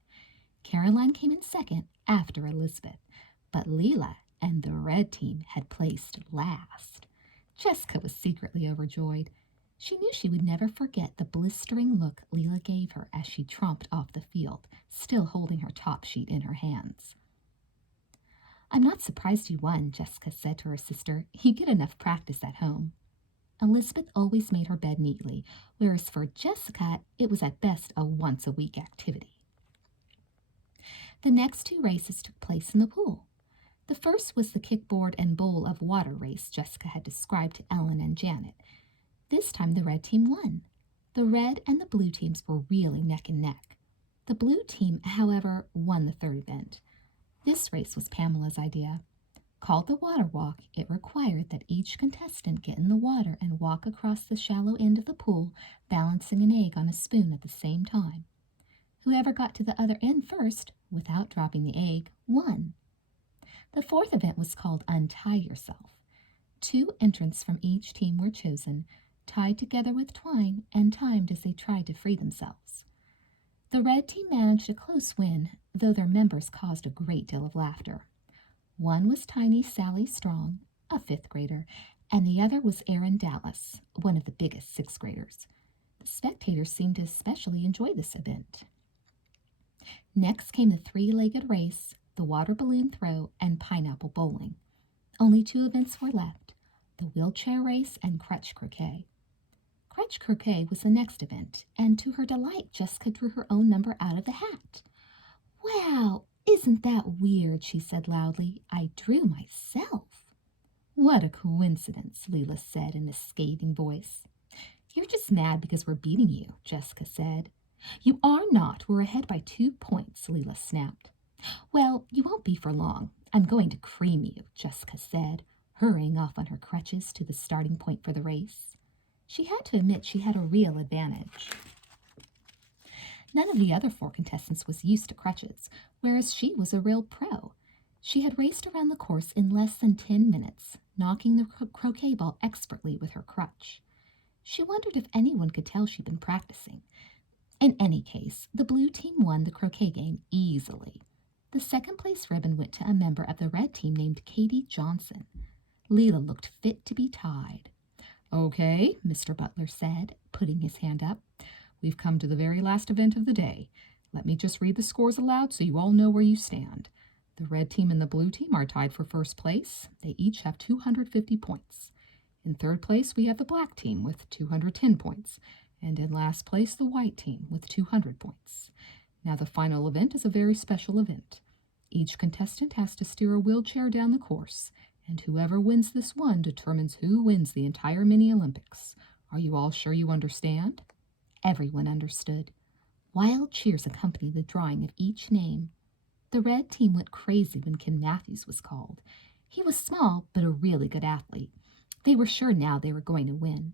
Caroline came in second after Elizabeth, but Leela and the red team had placed last. Jessica was secretly overjoyed. She knew she would never forget the blistering look Leela gave her as she tromped off the field, still holding her top sheet in her hands. "I'm not surprised you won," Jessica said to her sister. "You get enough practice at home." Elizabeth always made her bed neatly, whereas for Jessica, it was at best a once-a-week activity. The next 2 races took place in the pool. The first was the kickboard and bowl of water race Jessica had described to Ellen and Janet. This time the red team won. The red and the blue teams were really neck and neck. The blue team, however, won the third event. This race was Pamela's idea. Called the water walk, it required that each contestant get in the water and walk across the shallow end of the pool, balancing an egg on a spoon at the same time. Whoever got to the other end first, without dropping the egg, won. The fourth event was called Untie Yourself. 2 entrants from each team were chosen, tied together with twine and timed as they tried to free themselves. The red team managed a close win, though their members caused a great deal of laughter. One was tiny Sally Strong, a 5th grader, and the other was Erin Dallas, one of the biggest 6th graders. The spectators seemed to especially enjoy this event. Next came the 3-legged race, the water balloon throw, and pineapple bowling. Only 2 events were left, the wheelchair race and crutch croquet. Crutch croquet was the next event, and to her delight, Jessica drew her own number out of the hat. "Wow, isn't that weird?" she said loudly. "I drew myself." "What a coincidence," Leela said in a scathing voice. "You're just mad because we're beating you," Jessica said. "You are not. We're ahead by 2 points, Leela snapped. "Well, you won't be for long. I'm going to cream you," Jessica said, hurrying off on her crutches to the starting point for the race. She had to admit she had a real advantage. None of the other 4 contestants was used to crutches, whereas she was a real pro. She had raced around the course in less than 10 minutes, knocking the croquet ball expertly with her crutch. She wondered if anyone could tell she'd been practicing. In any case, the blue team won the croquet game easily. The second-place ribbon went to a member of the red team named Katie Johnson. Leela looked fit to be tied. "Okay," Mr. Butler said, putting his hand up. "We've come to the very last event of the day. Let me just read the scores aloud so you all know where you stand. The red team and the blue team are tied for first place. They each have 250 points. In third place, we have the black team with 210 points. And in last place, the white team with 200 points. Now, the final event is a very special event. Each contestant has to steer a wheelchair down the course, and whoever wins this one determines who wins the entire mini Olympics. Are you all sure you understand? Everyone understood. Wild cheers accompanied the drawing of each name. The red team went crazy when Ken Matthews was called. He was small, but a really good athlete. They were sure now they were going to win.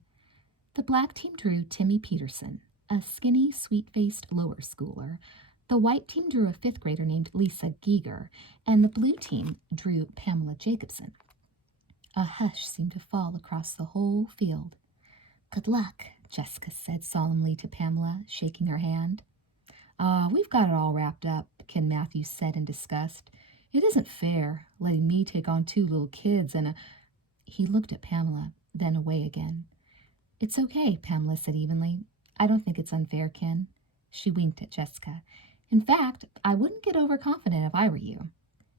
The black team drew Timmy Peterson, a skinny, sweet-faced lower schooler. The white team drew a fifth grader named Lisa Giger, and the blue team drew Pamela Jacobson. A hush seemed to fall across the whole field. "Good luck," Jessica said solemnly to Pamela, shaking her hand. We've got it all wrapped up," Ken Matthews said in disgust. "It isn't fair, letting me take on two little kids and a—" He looked at Pamela, then away again. "It's okay," Pamela said evenly. "I don't think it's unfair, Ken." She winked at Jessica. "In fact, I wouldn't get overconfident if I were you."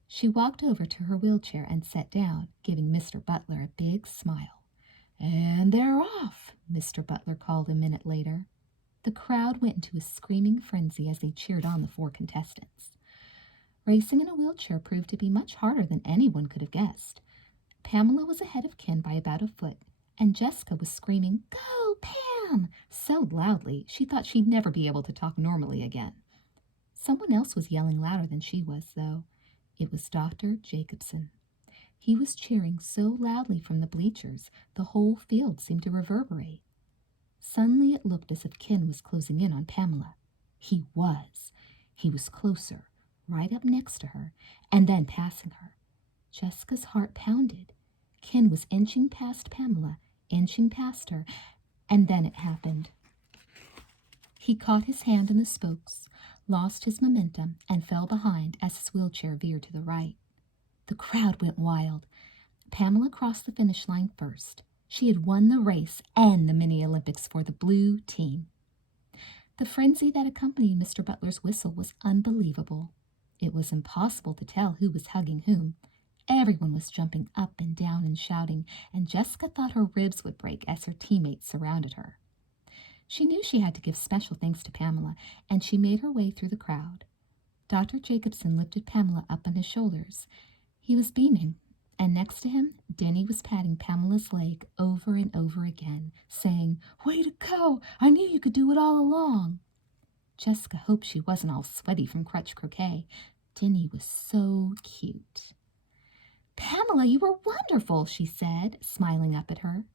She walked over to her wheelchair and sat down, giving Mr. Butler a big smile. "And they're off," Mr. Butler called a minute later. The crowd went into a screaming frenzy as they cheered on the four contestants. Racing in a wheelchair proved to be much harder than anyone could have guessed. Pamela was ahead of Ken by about a foot, and Jessica was screaming, "Go, Pam!" so loudly she thought she'd never be able to talk normally again. Someone else was yelling louder than she was, though. It was Dr. Jacobson. He was cheering so loudly from the bleachers, the whole field seemed to reverberate. Suddenly it looked as if Ken was closing in on Pamela. He was. He was closer, right up next to her, and then passing her. Jessica's heart pounded. Ken was inching past Pamela, inching past her, and then it happened. He caught his hand in the spokes, lost his momentum, and fell behind as his wheelchair veered to the right. The crowd went wild. Pamela crossed the finish line first. She had won the race and the mini Olympics for the blue team. The frenzy that accompanied Mr. Butler's whistle was unbelievable. It was impossible to tell who was hugging whom. Everyone was jumping up and down and shouting, and Jessica thought her ribs would break as her teammates surrounded her. She knew she had to give special thanks to Pamela, and she made her way through the crowd. Dr. Jacobson lifted Pamela up on his shoulders. He was beaming, and next to him, Denny was patting Pamela's leg over and over again, saying, "Way to go! I knew you could do it all along." Jessica hoped she wasn't all sweaty from crutch croquet. Denny was so cute. "Pamela, you were wonderful," she said, smiling up at her.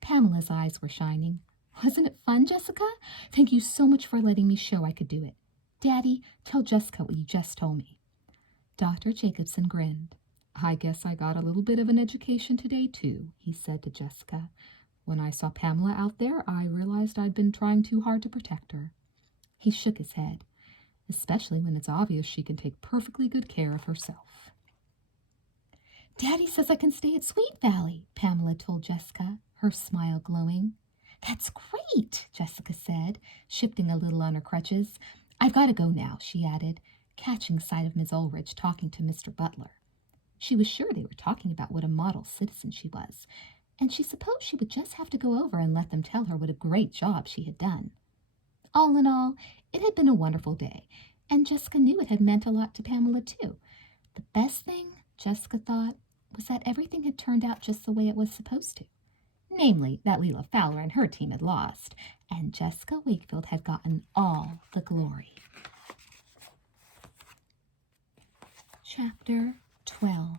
Pamela's eyes were shining. "Wasn't it fun, Jessica? Thank you so much for letting me show I could do it. Daddy, tell Jessica what you just told me." Dr. Jacobson grinned. "I guess I got a little bit of an education today, too," he said to Jessica. "When I saw Pamela out there, I realized I'd been trying too hard to protect her." He shook his head, "especially when it's obvious she can take perfectly good care of herself." "Daddy says I can stay at Sweet Valley," Pamela told Jessica, her smile glowing. "That's great," Jessica said, shifting a little on her crutches. "I've got to go now," she added, catching sight of Miss Ulrich talking to Mr. Butler. She was sure they were talking about what a model citizen she was, and she supposed she would just have to go over and let them tell her what a great job she had done. All in all, it had been a wonderful day, and Jessica knew it had meant a lot to Pamela, too. The best thing, Jessica thought, was that everything had turned out just the way it was supposed to. Namely, that Leela Fowler and her team had lost, and Jessica Wakefield had gotten all the glory. Chapter 12.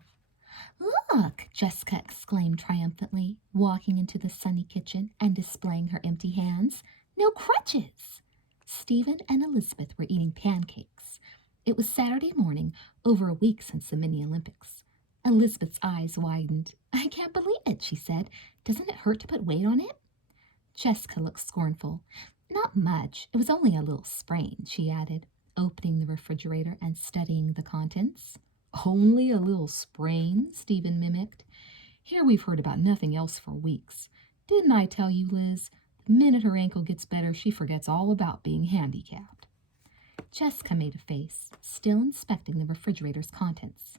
"Look!" Jessica exclaimed triumphantly, walking into the sunny kitchen and displaying her empty hands. "No crutches!" Stephen and Elizabeth were eating pancakes. It was Saturday morning, over a week since the mini Olympics. Elizabeth's eyes widened. "I can't believe it," she said. "Doesn't it hurt to put weight on it?" Jessica looked scornful. "Not much. It was only a little sprain," she added, opening the refrigerator and studying the contents. "Only a little sprain?" Stephen mimicked. "Here we've heard about nothing else for weeks. Didn't I tell you, Liz? The minute her ankle gets better, she forgets all about being handicapped." Jessica made a face, still inspecting the refrigerator's contents.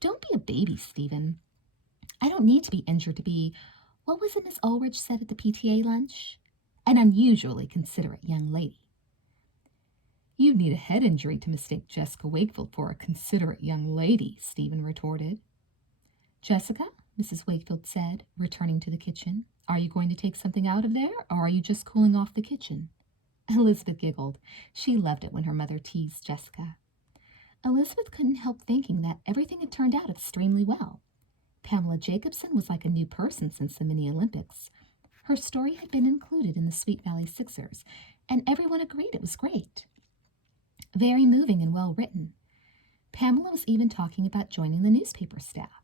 Don't be a baby, Stephen. I don't need to be injured to be, what was it Miss Ulrich said at the PTA lunch? An unusually considerate young lady. You'd need a head injury to mistake Jessica Wakefield for a considerate young lady, Stephen retorted. Jessica, Mrs. Wakefield said, returning to the kitchen, are you going to take something out of there, or are you just cooling off the kitchen? Elizabeth giggled. She loved it when her mother teased Jessica. Elizabeth couldn't help thinking that everything had turned out extremely well. Pamela Jacobson was like a new person since the mini Olympics. Her story had been included in the Sweet Valley Sixers, and everyone agreed it was great. Very moving and well written. Pamela was even talking about joining the newspaper staff.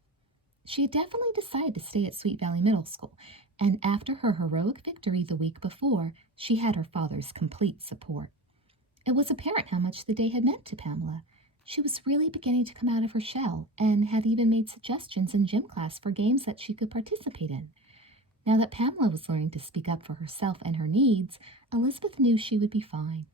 She had definitely decided to stay at Sweet Valley Middle School, and after her heroic victory the week before, she had her father's complete support. It was apparent how much the day had meant to Pamela. She was really beginning to come out of her shell and had even made suggestions in gym class for games that she could participate in. Now that Pamela was learning to speak up for herself and her needs, Elizabeth knew she would be fine.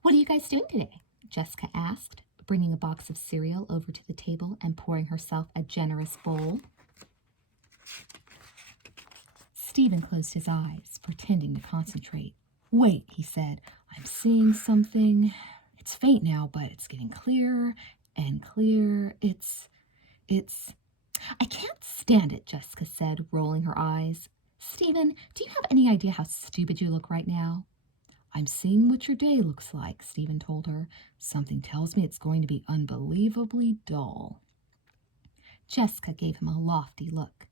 What are you guys doing today? Jessica asked, bringing a box of cereal over to the table and pouring herself a generous bowl. Stephen closed his eyes, pretending to concentrate. Wait, he said, I'm seeing something. It's faint now, but it's getting clearer and clearer. It's... I can't stand it, Jessica said, rolling her eyes. Stephen, do you have any idea how stupid you look right now? I'm seeing what your day looks like, Stephen told her. Something tells me it's going to be unbelievably dull. Jessica gave him a lofty look.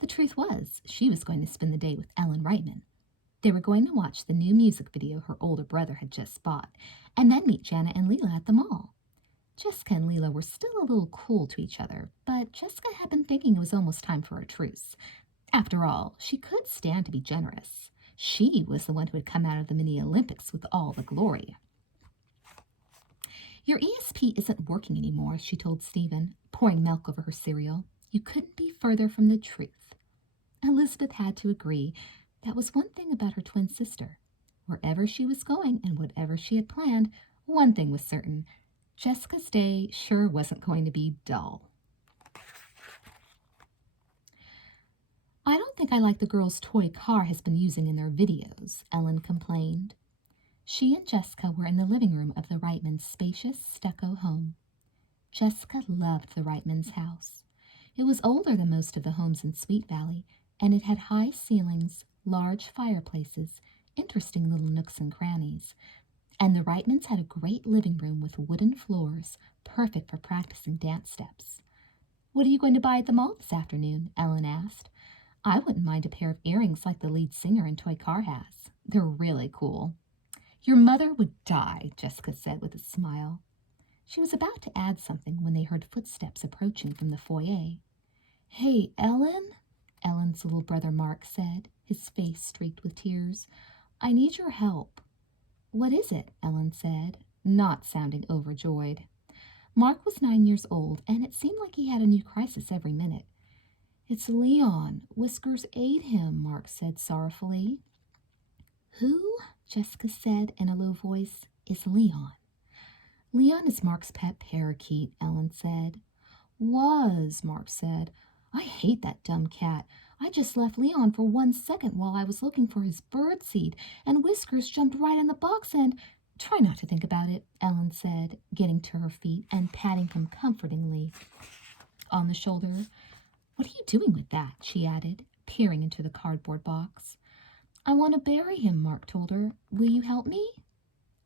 The truth was, she was going to spend the day with Ellen Reitman. They were going to watch the new music video her older brother had just bought, and then meet Jana and Leela at the mall. Jessica and Leela were still a little cool to each other, but Jessica had been thinking it was almost time for a truce. After all, she could stand to be generous. She was the one who had come out of the mini Olympics with all the glory. Your ESP isn't working anymore, she told Stephen, pouring milk over her cereal. You couldn't be further from the truth. Elizabeth had to agree. That was one thing about her twin sister. Wherever she was going and whatever she had planned, one thing was certain. Jessica's day sure wasn't going to be dull. I don't think I like the girl's toy car has been using in their videos, Ellen complained. She and Jessica were in the living room of the Reitmans' spacious stucco home. Jessica loved the Reitmans' house. It was older than most of the homes in Sweet Valley, and it had high ceilings, large fireplaces, interesting little nooks and crannies. And the Reitmans had a great living room with wooden floors, perfect for practicing dance steps. What are you going to buy at the mall this afternoon? Ellen asked. I wouldn't mind a pair of earrings like the lead singer in Toy Car has. They're really cool. Your mother would die, Jessica said with a smile. She was about to add something when they heard footsteps approaching from the foyer. Hey, Ellen, Ellen's little brother Mark said, his face streaked with tears. I need your help. What is it? Ellen said, not sounding overjoyed. Mark was 9 years old, and it seemed like he had a new crisis every minute. It's Leon. Whiskers ate him, Mark said sorrowfully. Who? Jessica said in a low voice, is Leon. Leon is Mark's pet parakeet, Ellen said. Was, Mark said. I hate that dumb cat. I just left Leon for 1 second while I was looking for his birdseed, and Whiskers jumped right in the box and... Try not to think about it, Ellen said, getting to her feet and patting him comfortingly on the shoulder. What are you doing with that? She added, peering into the cardboard box. I want to bury him, Mark told her. Will you help me?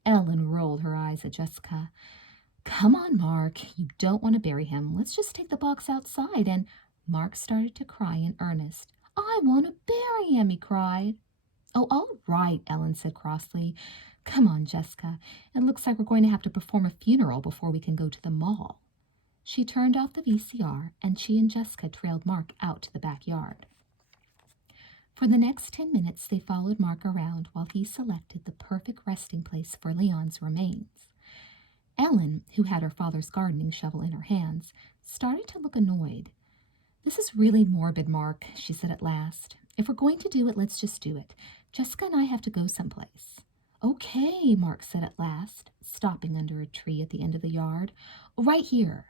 Ellen rolled her eyes at Jessica. Come on, Mark. You don't want to bury him. Let's just take the box outside. And Mark started to cry in earnest. I want to bury him, he cried. Oh, all right, Ellen said crossly. Come on, Jessica. It looks like we're going to have to perform a funeral before we can go to the mall. She turned off the VCR, and she and Jessica trailed Mark out to the backyard. For the next 10 minutes, they followed Mark around while he selected the perfect resting place for Leon's remains. Ellen, who had her father's gardening shovel in her hands, started to look annoyed. This is really morbid, Mark, she said at last. If we're going to do it, let's just do it. Jessica and I have to go someplace. Okay, Mark said at last, stopping under a tree at the end of the yard. Right here.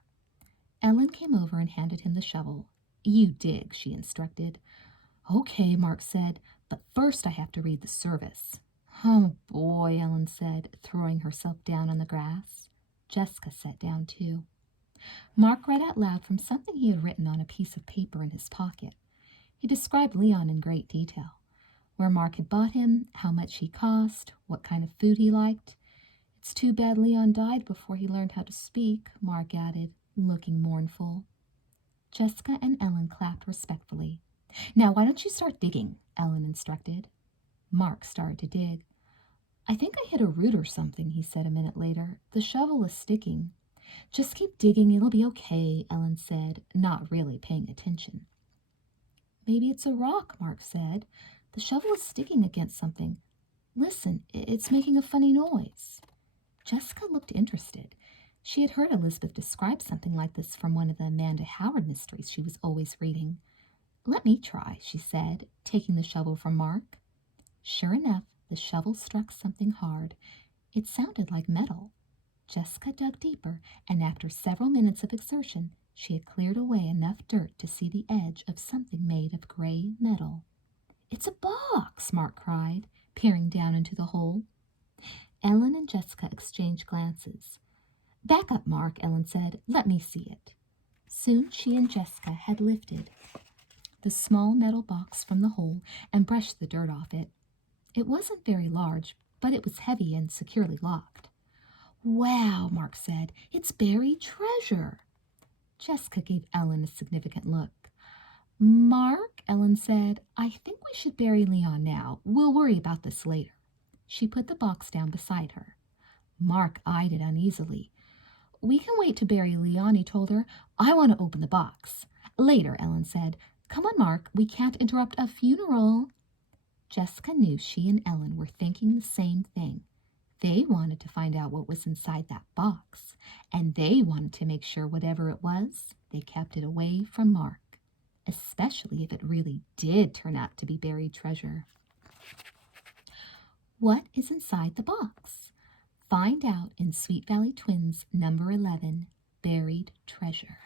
Ellen came over and handed him the shovel. You dig, she instructed. Okay, Mark said, but first I have to read the service. Oh boy, Ellen said, throwing herself down on the grass. Jessica sat down too. Mark read out loud from something he had written on a piece of paper in his pocket. He described Leon in great detail. Where Mark had bought him, how much he cost, what kind of food he liked. It's too bad Leon died before he learned how to speak, Mark added, looking mournful. Jessica and Ellen clapped respectfully. Now, why don't you start digging? Ellen instructed. Mark started to dig. I think I hit a root or something, he said a minute later. The shovel is sticking. Just keep digging, it'll be okay, Ellen said, not really paying attention. Maybe it's a rock, Mark said. The shovel is sticking against something. Listen, it's making a funny noise. Jessica looked interested. She had heard Elizabeth describe something like this from one of the Amanda Howard mysteries she was always reading. Let me try, she said, taking the shovel from Mark. Sure enough, the shovel struck something hard. It sounded like metal. Jessica dug deeper, and after several minutes of exertion, she had cleared away enough dirt to see the edge of something made of gray metal. It's a box, Mark cried, peering down into the hole. Ellen and Jessica exchanged glances. Back up, Mark, Ellen said. Let me see it. Soon she and Jessica had lifted the small metal box from the hole and brushed the dirt off it. It wasn't very large, but it was heavy and securely locked. Wow, Mark said. It's buried treasure. Jessica gave Ellen a significant look. Mark, Ellen said, I think we should bury Leon now. We'll worry about this later. She put the box down beside her. Mark eyed it uneasily. We can wait to bury Leon, he told her. I want to open the box. Later, Ellen said. Come on, Mark, we can't interrupt a funeral. Jessica knew she and Ellen were thinking the same thing. They wanted to find out what was inside that box, and they wanted to make sure whatever it was, they kept it away from Mark, especially if it really did turn out to be buried treasure. What is inside the box? Find out in Sweet Valley Twins number 11, Buried Treasure.